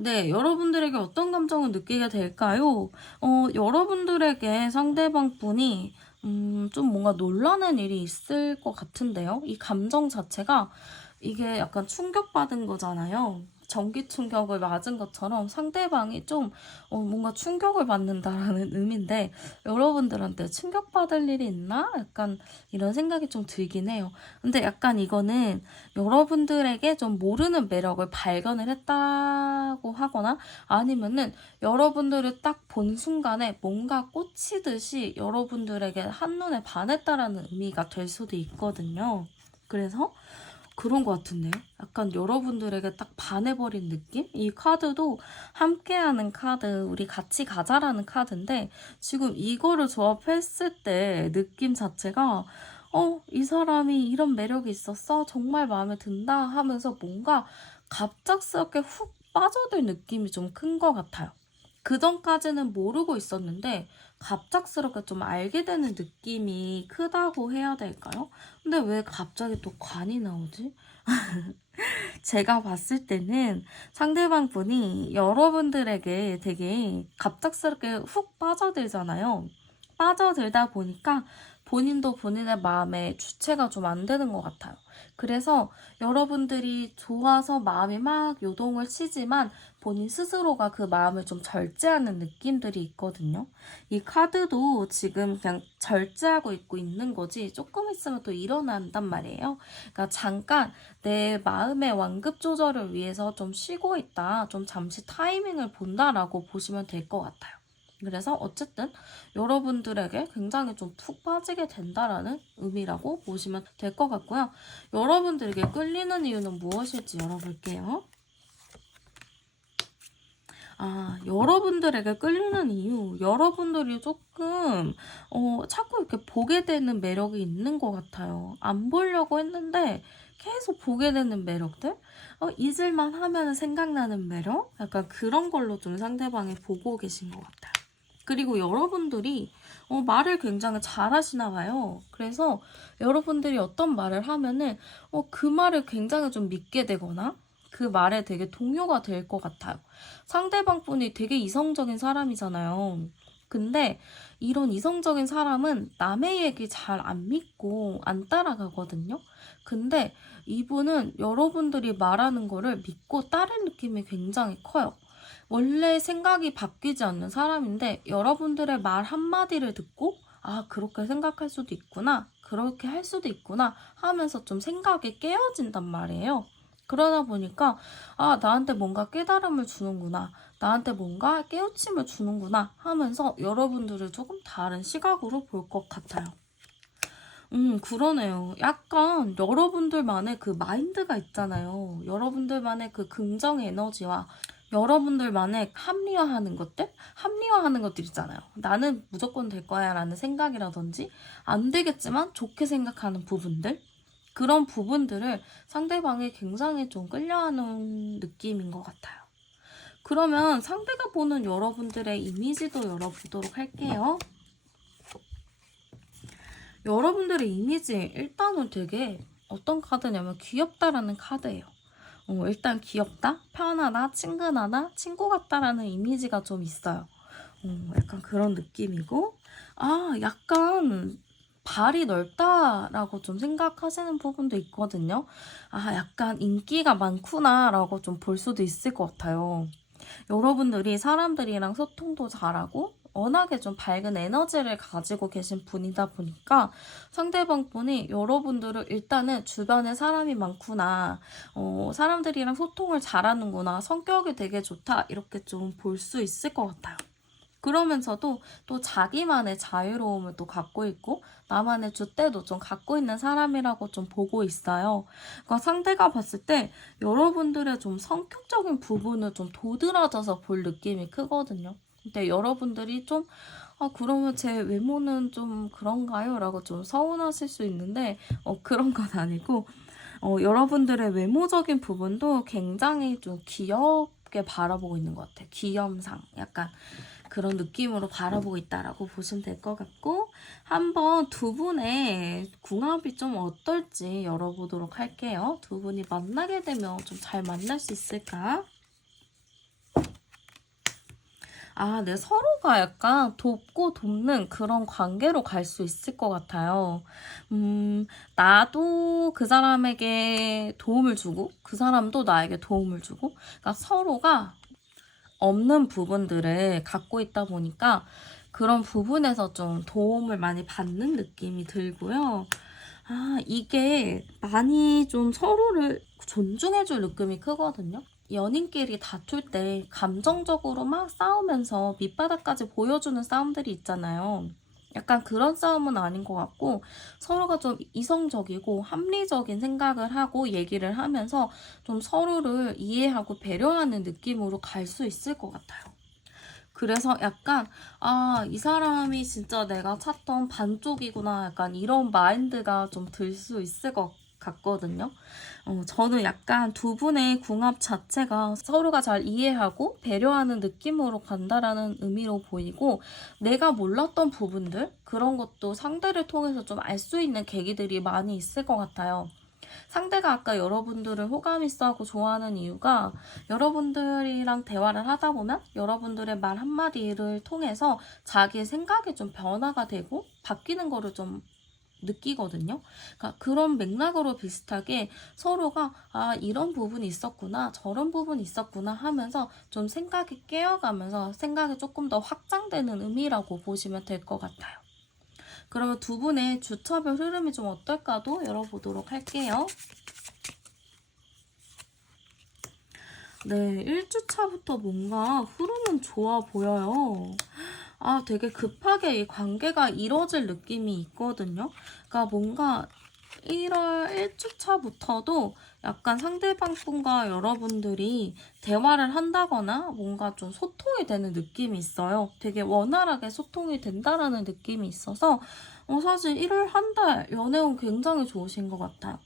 네. 여러분들에게 어떤 감정을 느끼게 될까요? 여러분들에게 상대방 분이 좀 뭔가 놀라는 일이 있을 것 같은데요. 이 감정 자체가 이게 약간 충격받은 거잖아요. 전기 충격을 맞은 것처럼 상대방이 좀 뭔가 충격을 받는다라는 의미인데 여러분들한테 충격받을 일이 있나? 약간 이런 생각이 좀 들긴 해요. 근데 약간 이거는 여러분들에게 좀 모르는 매력을 발견을 했다고 하거나 아니면은 여러분들을 딱 본 순간에 뭔가 꽂히듯이 여러분들에게 한눈에 반했다라는 의미가 될 수도 있거든요. 그래서 그런 것 같은데요. 약간 여러분들에게 딱 반해버린 느낌? 이 카드도 함께하는 카드, 우리 같이 가자라는 카드인데 지금 이거를 조합했을 때 느낌 자체가 이 사람이 이런 매력이 있었어? 정말 마음에 든다? 하면서 뭔가 갑작스럽게 훅 빠져들 느낌이 좀 큰 것 같아요. 그 전까지는 모르고 있었는데 갑작스럽게 좀 알게 되는 느낌이 크다고 해야 될까요? 근데 왜 갑자기 또 관이 나오지? 제가 봤을 때는 상대방 분이 여러분들에게 되게 갑작스럽게 훅 빠져들잖아요. 빠져들다 보니까 본인도 본인의 마음에 주체가 좀 안 되는 것 같아요. 그래서 여러분들이 좋아서 마음이 막 요동을 치지만 본인 스스로가 그 마음을 좀 절제하는 느낌들이 있거든요. 이 카드도 지금 그냥 절제하고 있는 거지 조금 있으면 또 일어난단 말이에요. 그러니까 잠깐 내 마음의 완급 조절을 위해서 좀 쉬고 있다, 좀 잠시 타이밍을 본다라고 보시면 될 것 같아요. 그래서 어쨌든 여러분들에게 굉장히 좀 푹 빠지게 된다라는 의미라고 보시면 될 것 같고요. 여러분들에게 끌리는 이유는 무엇일지 열어볼게요. 여러분들에게 끌리는 이유. 여러분들이 조금, 자꾸 이렇게 보게 되는 매력이 있는 것 같아요. 안 보려고 했는데 계속 보게 되는 매력들? 잊을만 하면 생각나는 매력? 약간 그런 걸로 좀 상대방이 보고 계신 것 같아요. 그리고 여러분들이 말을 굉장히 잘하시나 봐요. 그래서 여러분들이 어떤 말을 하면은 그 말을 굉장히 좀 믿게 되거나 그 말에 되게 동요가 될 것 같아요. 상대방 분이 되게 이성적인 사람이잖아요. 근데 이런 이성적인 사람은 남의 얘기 잘 안 믿고 안 따라가거든요. 근데 이분은 여러분들이 말하는 거를 믿고 따른 느낌이 굉장히 커요. 원래 생각이 바뀌지 않는 사람인데 여러분들의 말 한마디를 듣고 그렇게 생각할 수도 있구나, 그렇게 할 수도 있구나 하면서 좀 생각이 깨어진단 말이에요. 그러다 보니까 나한테 뭔가 깨달음을 주는구나, 나한테 뭔가 깨우침을 주는구나 하면서 여러분들을 조금 다른 시각으로 볼 것 같아요. 그러네요. 약간 여러분들만의 그 마인드가 있잖아요. 여러분들만의 그 긍정 에너지와 여러분들만의 합리화하는 것들 있잖아요. 나는 무조건 될 거야 라는 생각이라든지 안 되겠지만 좋게 생각하는 부분들, 그런 부분들을 상대방이 굉장히 좀 끌려하는 느낌인 것 같아요. 그러면 상대가 보는 여러분들의 이미지도 열어보도록 할게요. 여러분들의 이미지 일단은 되게 어떤 카드냐면 귀엽다라는 카드예요. 일단 귀엽다, 편하다, 친근하다, 친구 같다라는 이미지가 좀 있어요. 약간 그런 느낌이고, 약간 발이 넓다라고 좀 생각하시는 부분도 있거든요. 약간 인기가 많구나라고 좀 볼 수도 있을 것 같아요. 여러분들이 사람들이랑 소통도 잘하고 워낙에 좀 밝은 에너지를 가지고 계신 분이다 보니까 상대방 분이 여러분들을 일단은 주변에 사람이 많구나, 사람들이랑 소통을 잘하는구나, 성격이 되게 좋다 이렇게 좀 볼 수 있을 것 같아요. 그러면서도 또 자기만의 자유로움을 또 갖고 있고 나만의 줏대도 좀 갖고 있는 사람이라고 좀 보고 있어요. 그러니까 상대가 봤을 때 여러분들의 좀 성격적인 부분을 좀 도드라져서 볼 느낌이 크거든요. 근데 여러분들이 좀 그러면 제 외모는 좀 그런가요? 라고 좀 서운하실 수 있는데 그런 건 아니고 여러분들의 외모적인 부분도 굉장히 좀 귀엽게 바라보고 있는 것 같아요. 귀염상 약간 그런 느낌으로 바라보고 있다라고 보시면 될 것 같고, 한번 두 분의 궁합이 좀 어떨지 열어보도록 할게요. 두 분이 만나게 되면 좀 잘 만날 수 있을까? 네, 서로가 약간 돕고 돕는 그런 관계로 갈 수 있을 것 같아요. 나도 그 사람에게 도움을 주고, 그 사람도 나에게 도움을 주고, 그러니까 서로가 없는 부분들을 갖고 있다 보니까 그런 부분에서 좀 도움을 많이 받는 느낌이 들고요. 이게 많이 좀 서로를 존중해줄 느낌이 크거든요. 연인끼리 다툴 때 감정적으로 막 싸우면서 밑바닥까지 보여주는 싸움들이 있잖아요. 약간 그런 싸움은 아닌 것 같고 서로가 좀 이성적이고 합리적인 생각을 하고 얘기를 하면서 좀 서로를 이해하고 배려하는 느낌으로 갈 수 있을 것 같아요. 그래서 약간 이 사람이 진짜 내가 찾던 반쪽이구나, 약간 이런 마인드가 좀 들 수 있을 것 같거든요. 저는 약간 두 분의 궁합 자체가 서로가 잘 이해하고 배려하는 느낌으로 간다라는 의미로 보이고, 내가 몰랐던 부분들, 그런 것도 상대를 통해서 좀 알 수 있는 계기들이 많이 있을 것 같아요. 상대가 아까 여러분들을 호감 있어 하고 좋아하는 이유가 여러분들이랑 대화를 하다 보면 여러분들의 말 한마디를 통해서 자기의 생각이 좀 변화가 되고 바뀌는 거를 좀 느끼거든요. 그러니까 그런 맥락으로 비슷하게 서로가 아, 이런 부분이 있었구나, 저런 부분이 있었구나 하면서 좀 생각이 깨어가면서 생각이 조금 더 확장되는 의미라고 보시면 될 것 같아요. 그러면 두 분의 주차별 흐름이 좀 어떨까도 열어보도록 할게요. 네, 1주차부터 뭔가 흐름은 좋아 보여요. 아, 되게 급하게 이 관계가 이뤄질 느낌이 있거든요. 그러니까 뭔가 1월 1주차부터도 약간 상대방 분과 여러분들이 대화를 한다거나 뭔가 좀 소통이 되는 느낌이 있어요. 되게 원활하게 소통이 된다라는 느낌이 있어서 사실 1월 한 달 연애운 굉장히 좋으신 것 같아요.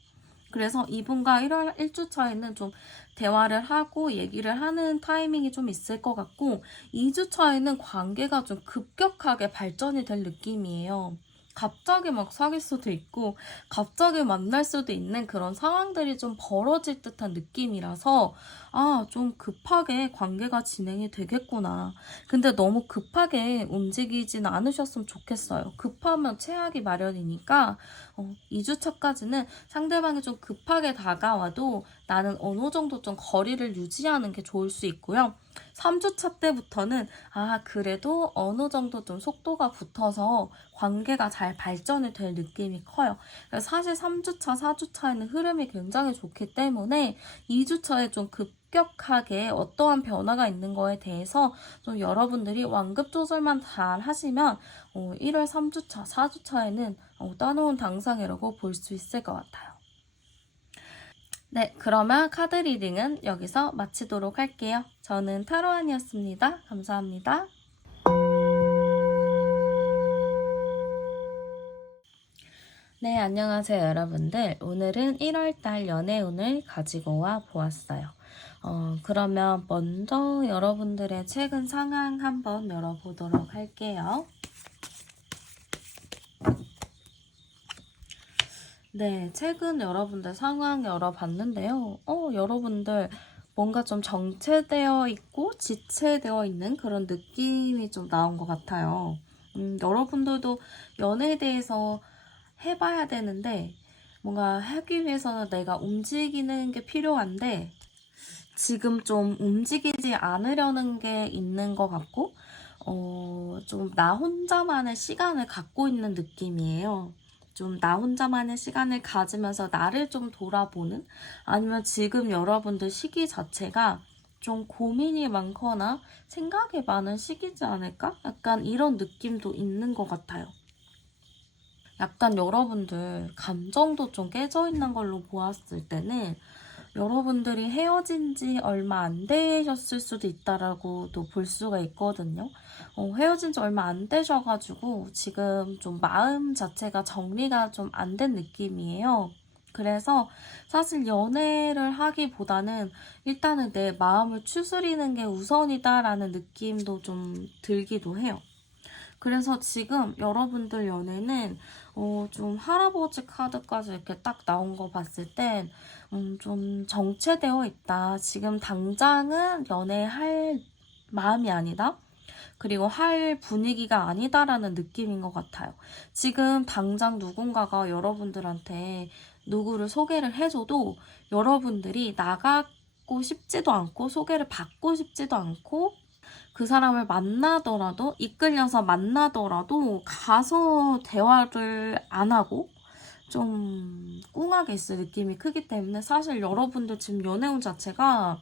그래서 이분과 1월 1주차에는 좀 대화를 하고 얘기를 하는 타이밍이 좀 있을 것 같고 2주차에는 관계가 좀 급격하게 발전이 될 느낌이에요. 갑자기 막 사귈 수도 있고 갑자기 만날 수도 있는 그런 상황들이 좀 벌어질 듯한 느낌이라서 아, 좀 급하게 관계가 진행이 되겠구나. 근데 너무 급하게 움직이지는 않으셨으면 좋겠어요. 급하면 체하기 마련이니까 2주차까지는 상대방이 좀 급하게 다가와도 나는 어느 정도 좀 거리를 유지하는 게 좋을 수 있고요. 3주차 때부터는 그래도 어느 정도 좀 속도가 붙어서 관계가 잘 발전이 될 느낌이 커요. 사실 3주차, 4주차에는 흐름이 굉장히 좋기 때문에 2주차에 좀 급격하게 어떠한 변화가 있는 거에 대해서 좀 여러분들이 완급 조절만 잘 하시면 1월 3주차, 4주차에는 따놓은 당상이라고 볼 수 있을 것 같아요. 네, 그러면 카드 리딩은 여기서 마치도록 할게요. 저는 타로안이었습니다. 감사합니다. 네, 안녕하세요, 여러분들. 오늘은 1월달 연애운을 가지고 와 보았어요. 그러면 먼저 여러분들의 최근 상황 한번 열어보도록 할게요. 네, 최근 여러분들 상황 열어봤는데요. 여러분들 뭔가 좀 정체되어 있고 지체되어 있는 그런 느낌이 좀 나온 것 같아요. 여러분들도 연애에 대해서 해봐야 되는데 뭔가 하기 위해서는 내가 움직이는 게 필요한데 지금 좀 움직이지 않으려는 게 있는 것 같고 좀 나 혼자만의 시간을 갖고 있는 느낌이에요. 좀 나 혼자만의 시간을 가지면서 나를 좀 돌아보는 아니면 지금 여러분들 시기 자체가 좀 고민이 많거나 생각이 많은 시기지 않을까? 약간 이런 느낌도 있는 것 같아요. 약간 여러분들 감정도 좀 깨져 있는 걸로 보았을 때는 여러분들이 헤어진 지 얼마 안 되셨을 수도 있다라고도 볼 수가 있거든요. 헤어진 지 얼마 안 되셔가지고 지금 좀 마음 자체가 정리가 좀 안 된 느낌이에요. 그래서 사실 연애를 하기보다는 일단은 내 마음을 추스리는 게 우선이다라는 느낌도 좀 들기도 해요. 그래서 지금 여러분들 연애는 좀 할아버지 카드까지 이렇게 딱 나온 거 봤을 땐 좀 정체되어 있다. 지금 당장은 연애할 마음이 아니다. 그리고 할 분위기가 아니다라는 느낌인 것 같아요. 지금 당장 누군가가 여러분들한테 누구를 소개를 해줘도 여러분들이 나가고 싶지도 않고 소개를 받고 싶지도 않고 그 사람을 만나더라도 이끌려서 만나더라도 가서 대화를 안 하고 좀 꿍하게 있을 느낌이 크기 때문에 사실 여러분들 지금 연애운 자체가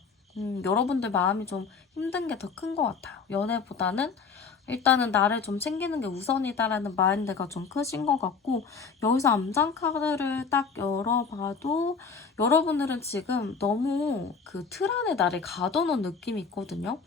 여러분들 마음이 좀 힘든 게 더 큰 것 같아요. 연애보다는 일단은 나를 좀 챙기는 게 우선이다라는 마인드가 좀 크신 것 같고 여기서 암장 카드를 딱 열어봐도 여러분들은 지금 너무 그 틀 안에 나를 가둬놓은 느낌이 있거든요.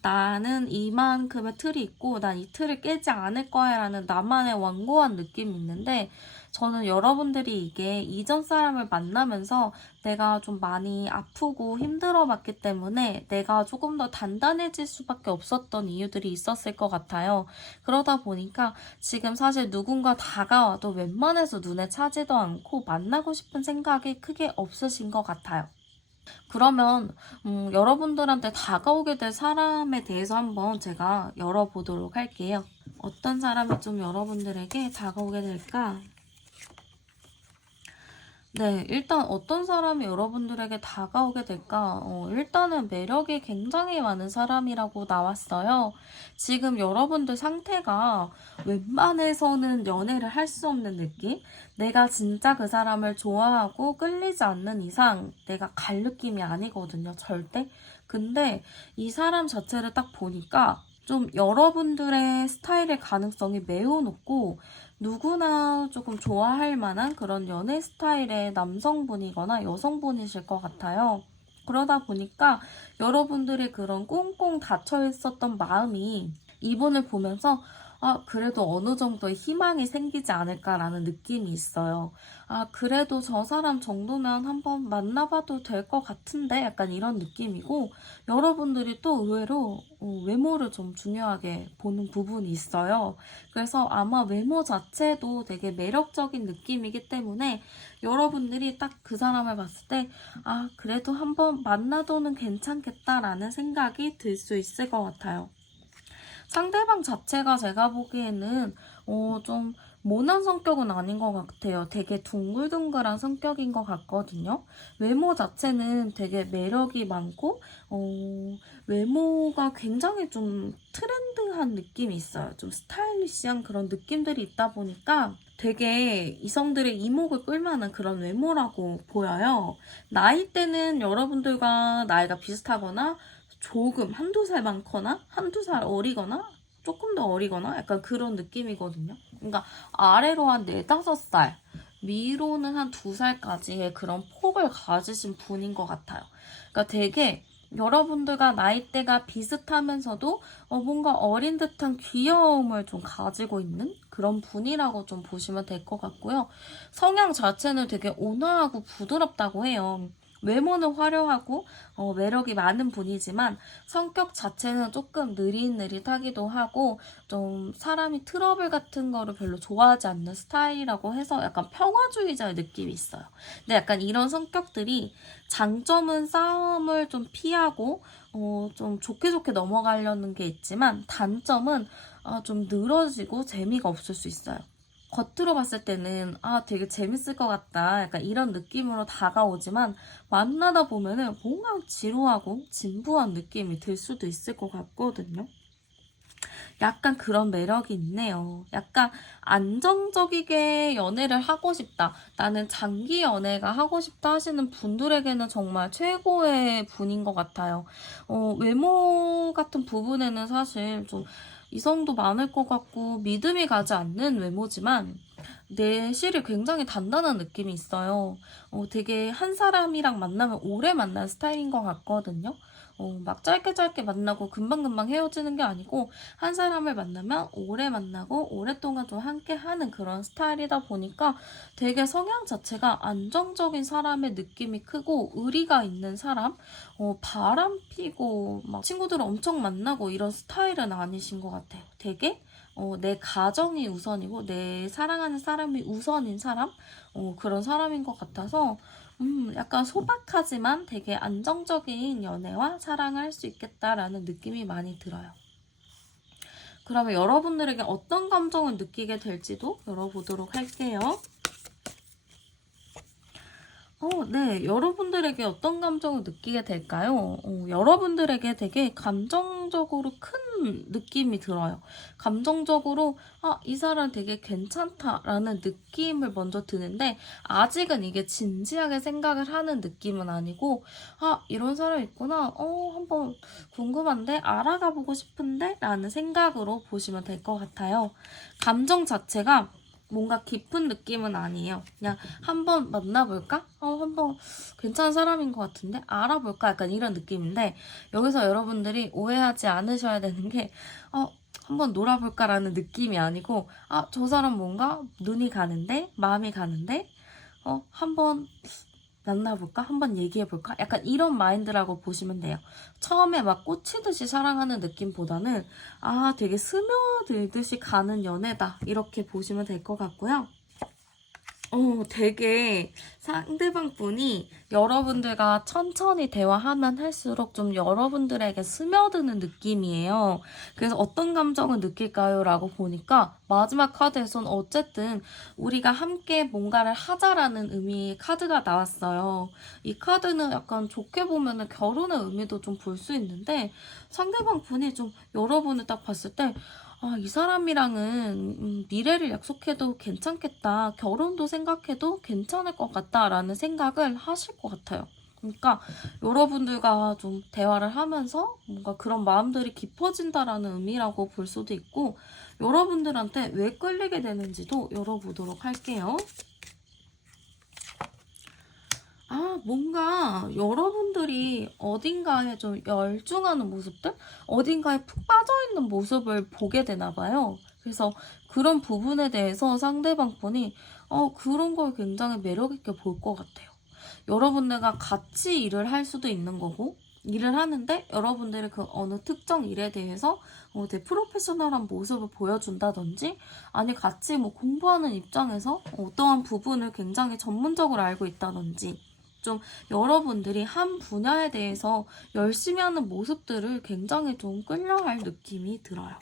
나는 이만큼의 틀이 있고 난 이 틀을 깨지 않을 거야 라는 나만의 완고한 느낌이 있는데 저는 여러분들이 이게 이전 사람을 만나면서 내가 좀 많이 아프고 힘들어 봤기 때문에 내가 조금 더 단단해질 수밖에 없었던 이유들이 있었을 것 같아요. 그러다 보니까 지금 사실 누군가 다가와도 웬만해서 눈에 차지도 않고 만나고 싶은 생각이 크게 없으신 것 같아요. 그러면 여러분들한테 다가오게 될 사람에 대해서 한번 제가 열어보도록 할게요. 어떤 사람이 좀 여러분들에게 다가오게 될까? 네, 일단 어떤 사람이 여러분들에게 다가오게 될까? 일단은 매력이 굉장히 많은 사람이라고 나왔어요. 지금 여러분들 상태가 웬만해서는 연애를 할 수 없는 느낌? 내가 진짜 그 사람을 좋아하고 끌리지 않는 이상 내가 갈 느낌이 아니거든요, 절대. 근데 이 사람 자체를 딱 보니까 좀 여러분들의 스타일의 가능성이 매우 높고 누구나 조금 좋아할 만한 그런 연애 스타일의 남성분이거나 여성분이실 것 같아요. 그러다 보니까 여러분들이 그런 꽁꽁 닫혀 있었던 마음이 이분을 보면서 그래도 어느 정도의 희망이 생기지 않을까라는 느낌이 있어요. 그래도 저 사람 정도면 한번 만나봐도 될 것 같은데? 약간 이런 느낌이고, 여러분들이 또 의외로 외모를 좀 중요하게 보는 부분이 있어요. 그래서 아마 외모 자체도 되게 매력적인 느낌이기 때문에 여러분들이 딱 그 사람을 봤을 때, 그래도 한번 만나도는 괜찮겠다라는 생각이 들 수 있을 것 같아요. 상대방 자체가 제가 보기에는 좀 모난 성격은 아닌 것 같아요. 되게 둥글둥글한 성격인 것 같거든요. 외모 자체는 되게 매력이 많고 외모가 굉장히 좀 트렌드한 느낌이 있어요. 좀 스타일리시한 그런 느낌들이 있다 보니까 되게 이성들의 이목을 끌만한 그런 외모라고 보여요. 나이대는 여러분들과 나이가 비슷하거나 조금 한두 살 많거나 한두 살 어리거나 조금 더 어리거나 약간 그런 느낌이거든요. 그러니까 아래로 한 4, 5살, 위로는 한 2살까지의 그런 폭을 가지신 분인 것 같아요. 그러니까 되게 여러분들과 나이대가 비슷하면서도 뭔가 어린 듯한 귀여움을 좀 가지고 있는 그런 분이라고 좀 보시면 될 것 같고요. 성향 자체는 되게 온화하고 부드럽다고 해요. 외모는 화려하고 매력이 많은 분이지만 성격 자체는 조금 느릿느릿하기도 하고 좀 사람이 트러블 같은 거를 별로 좋아하지 않는 스타일이라고 해서 약간 평화주의자의 느낌이 있어요. 근데 약간 이런 성격들이 장점은 싸움을 좀 피하고 좀 좋게 좋게 넘어가려는 게 있지만 단점은 좀 늘어지고 재미가 없을 수 있어요. 겉으로 봤을 때는 되게 재밌을 것 같다 약간 이런 느낌으로 다가오지만 만나다 보면은 뭔가 지루하고 진부한 느낌이 들 수도 있을 것 같거든요. 약간 그런 매력이 있네요. 약간 안정적이게 연애를 하고 싶다. 나는 장기 연애가 하고 싶다 하시는 분들에게는 정말 최고의 분인 것 같아요. 외모 같은 부분에는 사실 좀 이성도 많을 것 같고 믿음이 가지 않는 외모지만 내실이 굉장히 단단한 느낌이 있어요. 되게 한 사람이랑 만나면 오래 만난 스타일인 것 같거든요. 막 짧게 짧게 만나고 금방금방 헤어지는 게 아니고 한 사람을 만나면 오래 만나고 오랫동안 좀 함께 하는 그런 스타일이다 보니까 되게 성향 자체가 안정적인 사람의 느낌이 크고 의리가 있는 사람, 바람 피고 막 친구들을 엄청 만나고 이런 스타일은 아니신 것 같아요. 되게 내 가정이 우선이고 내 사랑하는 사람이 우선인 사람? 그런 사람인 것 같아서 약간 소박하지만 되게 안정적인 연애와 사랑을 할 수 있겠다라는 느낌이 많이 들어요. 그러면 여러분들에게 어떤 감정을 느끼게 될지도 열어보도록 할게요. 네. 여러분들에게 어떤 감정을 느끼게 될까요? 여러분들에게 되게 감정적으로 큰 느낌이 들어요. 감정적으로, 이 사람 되게 괜찮다라는 느낌을 먼저 드는데, 아직은 이게 진지하게 생각을 하는 느낌은 아니고, 이런 사람 있구나. 한번 궁금한데? 알아가 보고 싶은데? 라는 생각으로 보시면 될 것 같아요. 감정 자체가 뭔가 깊은 느낌은 아니에요. 그냥 한번 만나볼까? 한번 괜찮은 사람인 것 같은데? 알아볼까? 약간 이런 느낌인데, 여기서 여러분들이 오해하지 않으셔야 되는 게, 한번 놀아볼까라는 느낌이 아니고 아, 저 사람 뭔가 눈이 가는데 마음이 가는데 한번 만나볼까? 한번 얘기해볼까? 약간 이런 마인드라고 보시면 돼요. 처음에 막 꽂히듯이 사랑하는 느낌보다는 아, 되게 스며들듯이 가는 연애다 이렇게 보시면 될 것 같고요. 되게 상대방 분이 여러분들과 천천히 대화하면 할수록 좀 여러분들에게 스며드는 느낌이에요. 그래서 어떤 감정을 느낄까요? 라고 보니까 마지막 카드에선 어쨌든 우리가 함께 뭔가를 하자라는 의미의 카드가 나왔어요. 이 카드는 약간 좋게 보면 결혼의 의미도 좀 볼 수 있는데 상대방 분이 좀 여러분을 딱 봤을 때 아, 이 사람이랑은 미래를 약속해도 괜찮겠다. 결혼도 생각해도 괜찮을 것 같다라는 생각을 하실 것 같아요. 그러니까 여러분들과 좀 대화를 하면서 뭔가 그런 마음들이 깊어진다라는 의미라고 볼 수도 있고 여러분들한테 왜 끌리게 되는지도 열어보도록 할게요. 아, 뭔가 여러분들이 어딘가에 좀 열중하는 모습들? 어딘가에 푹 빠져있는 모습을 보게 되나 봐요. 그래서 그런 부분에 대해서 상대방 분이 그런 걸 굉장히 매력있게 볼 것 같아요. 여러분들과 같이 일을 할 수도 있는 거고 일을 하는데 여러분들이 그 어느 특정 일에 대해서 되게 프로페셔널한 모습을 보여준다든지 아니 같이 뭐 공부하는 입장에서 어떠한 부분을 굉장히 전문적으로 알고 있다든지 좀 여러분들이 한 분야에 대해서 열심히 하는 모습들을 굉장히 좀 끌려할 느낌이 들어요.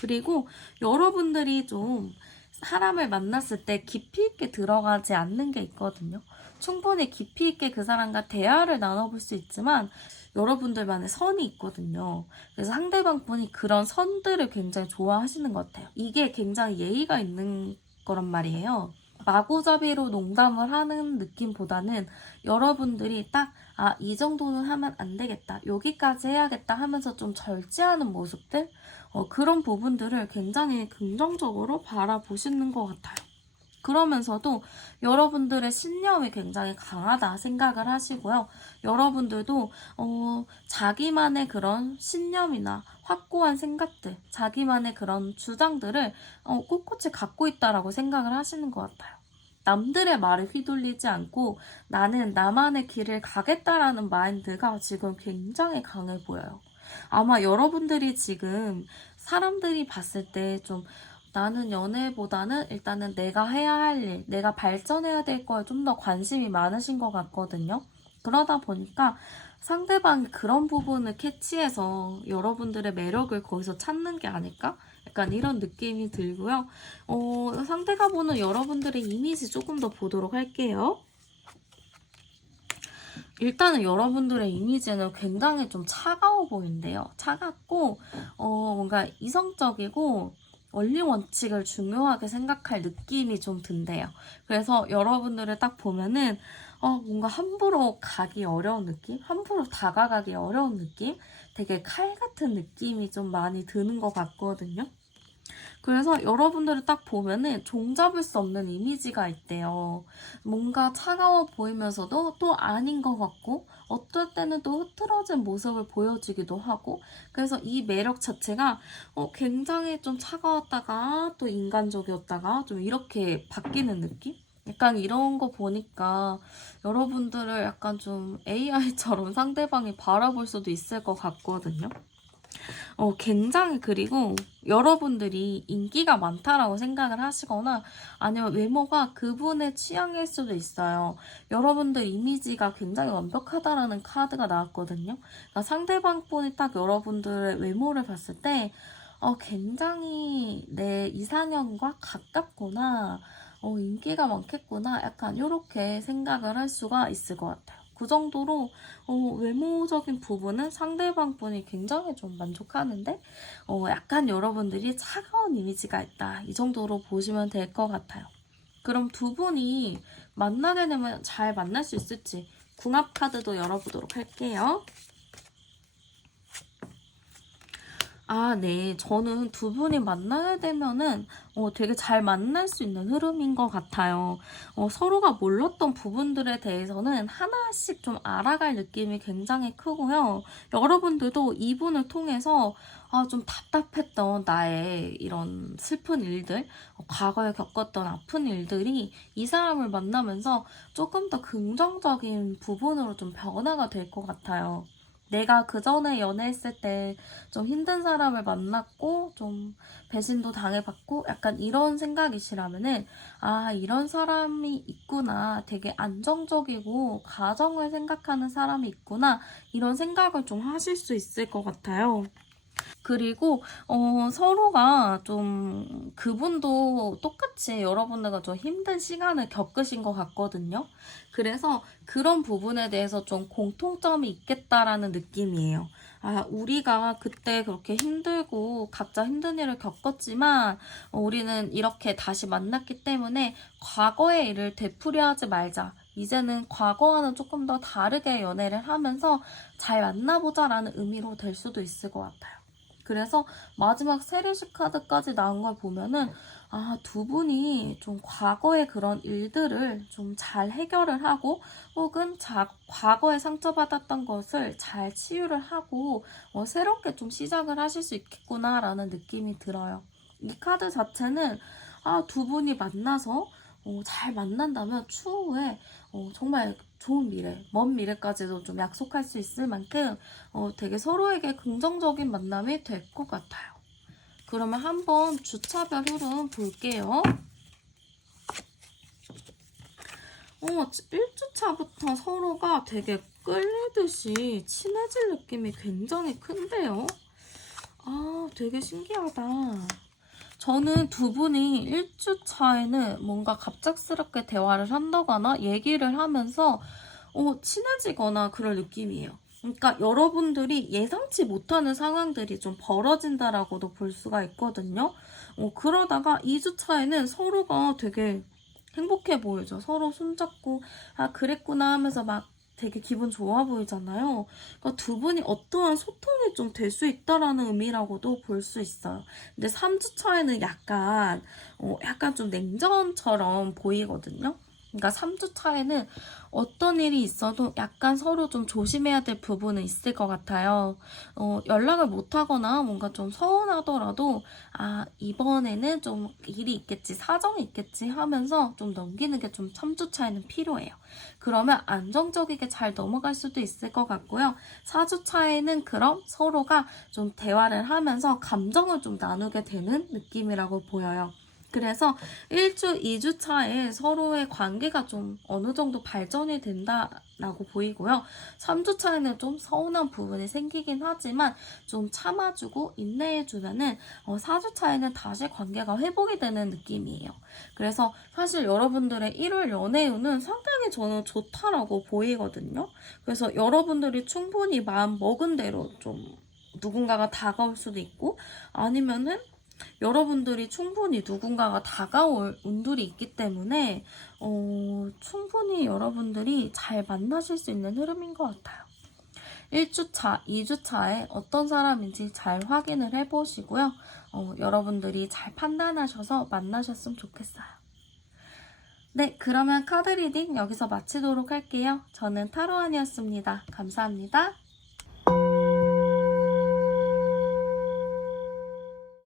그리고 여러분들이 좀 사람을 만났을 때 깊이 있게 들어가지 않는 게 있거든요. 충분히 깊이 있게 그 사람과 대화를 나눠볼 수 있지만 여러분들만의 선이 있거든요. 그래서 상대방 분이 그런 선들을 굉장히 좋아하시는 것 같아요. 이게 굉장히 예의가 있는 거란 말이에요. 마구잡이로 농담을 하는 느낌보다는 여러분들이 딱 이 정도는 하면 안 되겠다. 여기까지 해야겠다 하면서 좀 절제하는 모습들? 그런 부분들을 굉장히 긍정적으로 바라보시는 것 같아요. 그러면서도 여러분들의 신념이 굉장히 강하다 생각을 하시고요. 여러분들도 자기만의 그런 신념이나 확고한 생각들, 자기만의 그런 주장들을 꿋꿋이 갖고 있다라고 생각을 하시는 것 같아요. 남들의 말에 휘둘리지 않고 나는 나만의 길을 가겠다라는 마인드가 지금 굉장히 강해 보여요. 아마 여러분들이 지금 사람들이 봤을 때 좀 나는 연애보다는 일단은 내가 해야 할 일, 내가 발전해야 될 거에 좀 더 관심이 많으신 것 같거든요. 그러다 보니까 상대방이 그런 부분을 캐치해서 여러분들의 매력을 거기서 찾는 게 아닐까? 약간 이런 느낌이 들고요. 상대가 보는 여러분들의 이미지 조금 더 보도록 할게요. 일단은 여러분들의 이미지는 굉장히 좀 차가워 보이는데요. 차갑고 뭔가 이성적이고 원리 원칙을 중요하게 생각할 느낌이 좀 든대요. 그래서 여러분들을 딱 보면은 뭔가 함부로 가기 어려운 느낌? 함부로 다가가기 어려운 느낌? 되게 칼 같은 느낌이 좀 많이 드는 것 같거든요. 그래서 여러분들을 딱 보면은 종잡을 수 없는 이미지가 있대요. 뭔가 차가워 보이면서도 또 아닌 것 같고 어떨 때는 또 흐트러진 모습을 보여주기도 하고 그래서 이 매력 자체가 굉장히 좀 차가웠다가 또 인간적이었다가 좀 이렇게 바뀌는 느낌? 약간 이런 거 보니까 여러분들을 약간 좀 AI처럼 상대방이 바라볼 수도 있을 것 같거든요. 굉장히 그리고 여러분들이 인기가 많다라고 생각을 하시거나 아니면 외모가 그분의 취향일 수도 있어요. 여러분들 이미지가 굉장히 완벽하다라는 카드가 나왔거든요. 그러니까 상대방 분이 딱 여러분들의 외모를 봤을 때 굉장히 내 이상형과 가깝구나. 인기가 많겠구나. 약간 이렇게 생각을 할 수가 있을 것 같아요. 그 정도로 외모적인 부분은 상대방 분이 굉장히 좀 만족하는데 약간 여러분들이 차가운 이미지가 있다. 이 정도로 보시면 될 것 같아요. 그럼 두 분이 만나게 되면 잘 만날 수 있을지 궁합 카드도 열어보도록 할게요. 아, 네. 저는 두 분이 만나게 되면은 되게 잘 만날 수 있는 흐름인 것 같아요. 서로가 몰랐던 부분들에 대해서는 하나씩 좀 알아갈 느낌이 굉장히 크고요. 여러분들도 이분을 통해서 좀 답답했던 나의 이런 슬픈 일들, 과거에 겪었던 아픈 일들이 이 사람을 만나면서 조금 더 긍정적인 부분으로 좀 변화가 될 것 같아요. 내가 그 전에 연애했을 때 좀 힘든 사람을 만났고 좀 배신도 당해봤고 약간 이런 생각이시라면은 이런 사람이 있구나, 되게 안정적이고 가정을 생각하는 사람이 있구나, 이런 생각을 좀 하실 수 있을 것 같아요. 그리고 서로가 좀 그분도 똑같이 여러분들과 좀 힘든 시간을 겪으신 것 같거든요. 그래서 그런 부분에 대해서 좀 공통점이 있겠다라는 느낌이에요. 우리가 그때 그렇게 힘들고 각자 힘든 일을 겪었지만 우리는 이렇게 다시 만났기 때문에 과거의 일을 되풀이하지 말자. 이제는 과거와는 조금 더 다르게 연애를 하면서 잘 만나보자라는 의미로 될 수도 있을 것 같아요. 그래서 마지막 세례식 카드까지 나온 걸 보면은 두 분이 좀 과거의 그런 일들을 좀 잘 해결을 하고 혹은 과거에 상처받았던 것을 잘 치유를 하고 새롭게 좀 시작을 하실 수 있겠구나라는 느낌이 들어요. 이 카드 자체는 두 분이 만나서 잘 만난다면 추후에 정말 좋은 미래, 먼 미래까지도 좀 약속할 수 있을 만큼 되게 서로에게 긍정적인 만남이 될 것 같아요. 그러면 한번 주차별 흐름 볼게요. 1주차부터 서로가 되게 끌리듯이 친해질 느낌이 굉장히 큰데요. 되게 신기하다. 저는 두 분이 1주차에는 뭔가 갑작스럽게 대화를 한다거나 얘기를 하면서 친해지거나 그럴 느낌이에요. 그러니까 여러분들이 예상치 못하는 상황들이 좀 벌어진다라고도 볼 수가 있거든요. 그러다가 2주차에는 서로가 되게 행복해 보이죠. 서로 손잡고 그랬구나 하면서 막 되게 기분 좋아 보이잖아요. 그러니까 두 분이 어떠한 소통이 좀 될 수 있다라는 의미라고도 볼 수 있어요. 근데 3주차에는 약간 좀 냉전처럼 보이거든요. 그러니까 3주차에는 어떤 일이 있어도 약간 서로 좀 조심해야 될 부분은 있을 것 같아요. 연락을 못하거나 뭔가 좀 서운하더라도 이번에는 좀 일이 있겠지, 사정이 있겠지 하면서 좀 넘기는 게 좀 3주차에는 필요해요. 그러면 안정적이게 잘 넘어갈 수도 있을 것 같고요. 4주차에는 그럼 서로가 좀 대화를 하면서 감정을 좀 나누게 되는 느낌이라고 보여요. 그래서 1주, 2주 차에 서로의 관계가 좀 어느 정도 발전이 된다라고 보이고요. 3주 차에는 좀 서운한 부분이 생기긴 하지만 좀 참아주고 인내해주면은 4주 차에는 다시 관계가 회복이 되는 느낌이에요. 그래서 사실 여러분들의 1월 연애운은 상당히 저는 좋다라고 보이거든요. 그래서 여러분들이 충분히 마음 먹은 대로 좀 누군가가 다가올 수도 있고 아니면은 여러분들이 충분히 누군가가 다가올 운들이 있기 때문에 충분히 여러분들이 잘 만나실 수 있는 흐름인 것 같아요. 1주차, 2주차에 어떤 사람인지 잘 확인을 해보시고요. 여러분들이 잘 판단하셔서 만나셨으면 좋겠어요. 네, 그러면 카드 리딩 여기서 마치도록 할게요. 저는 타로안이었습니다. 감사합니다.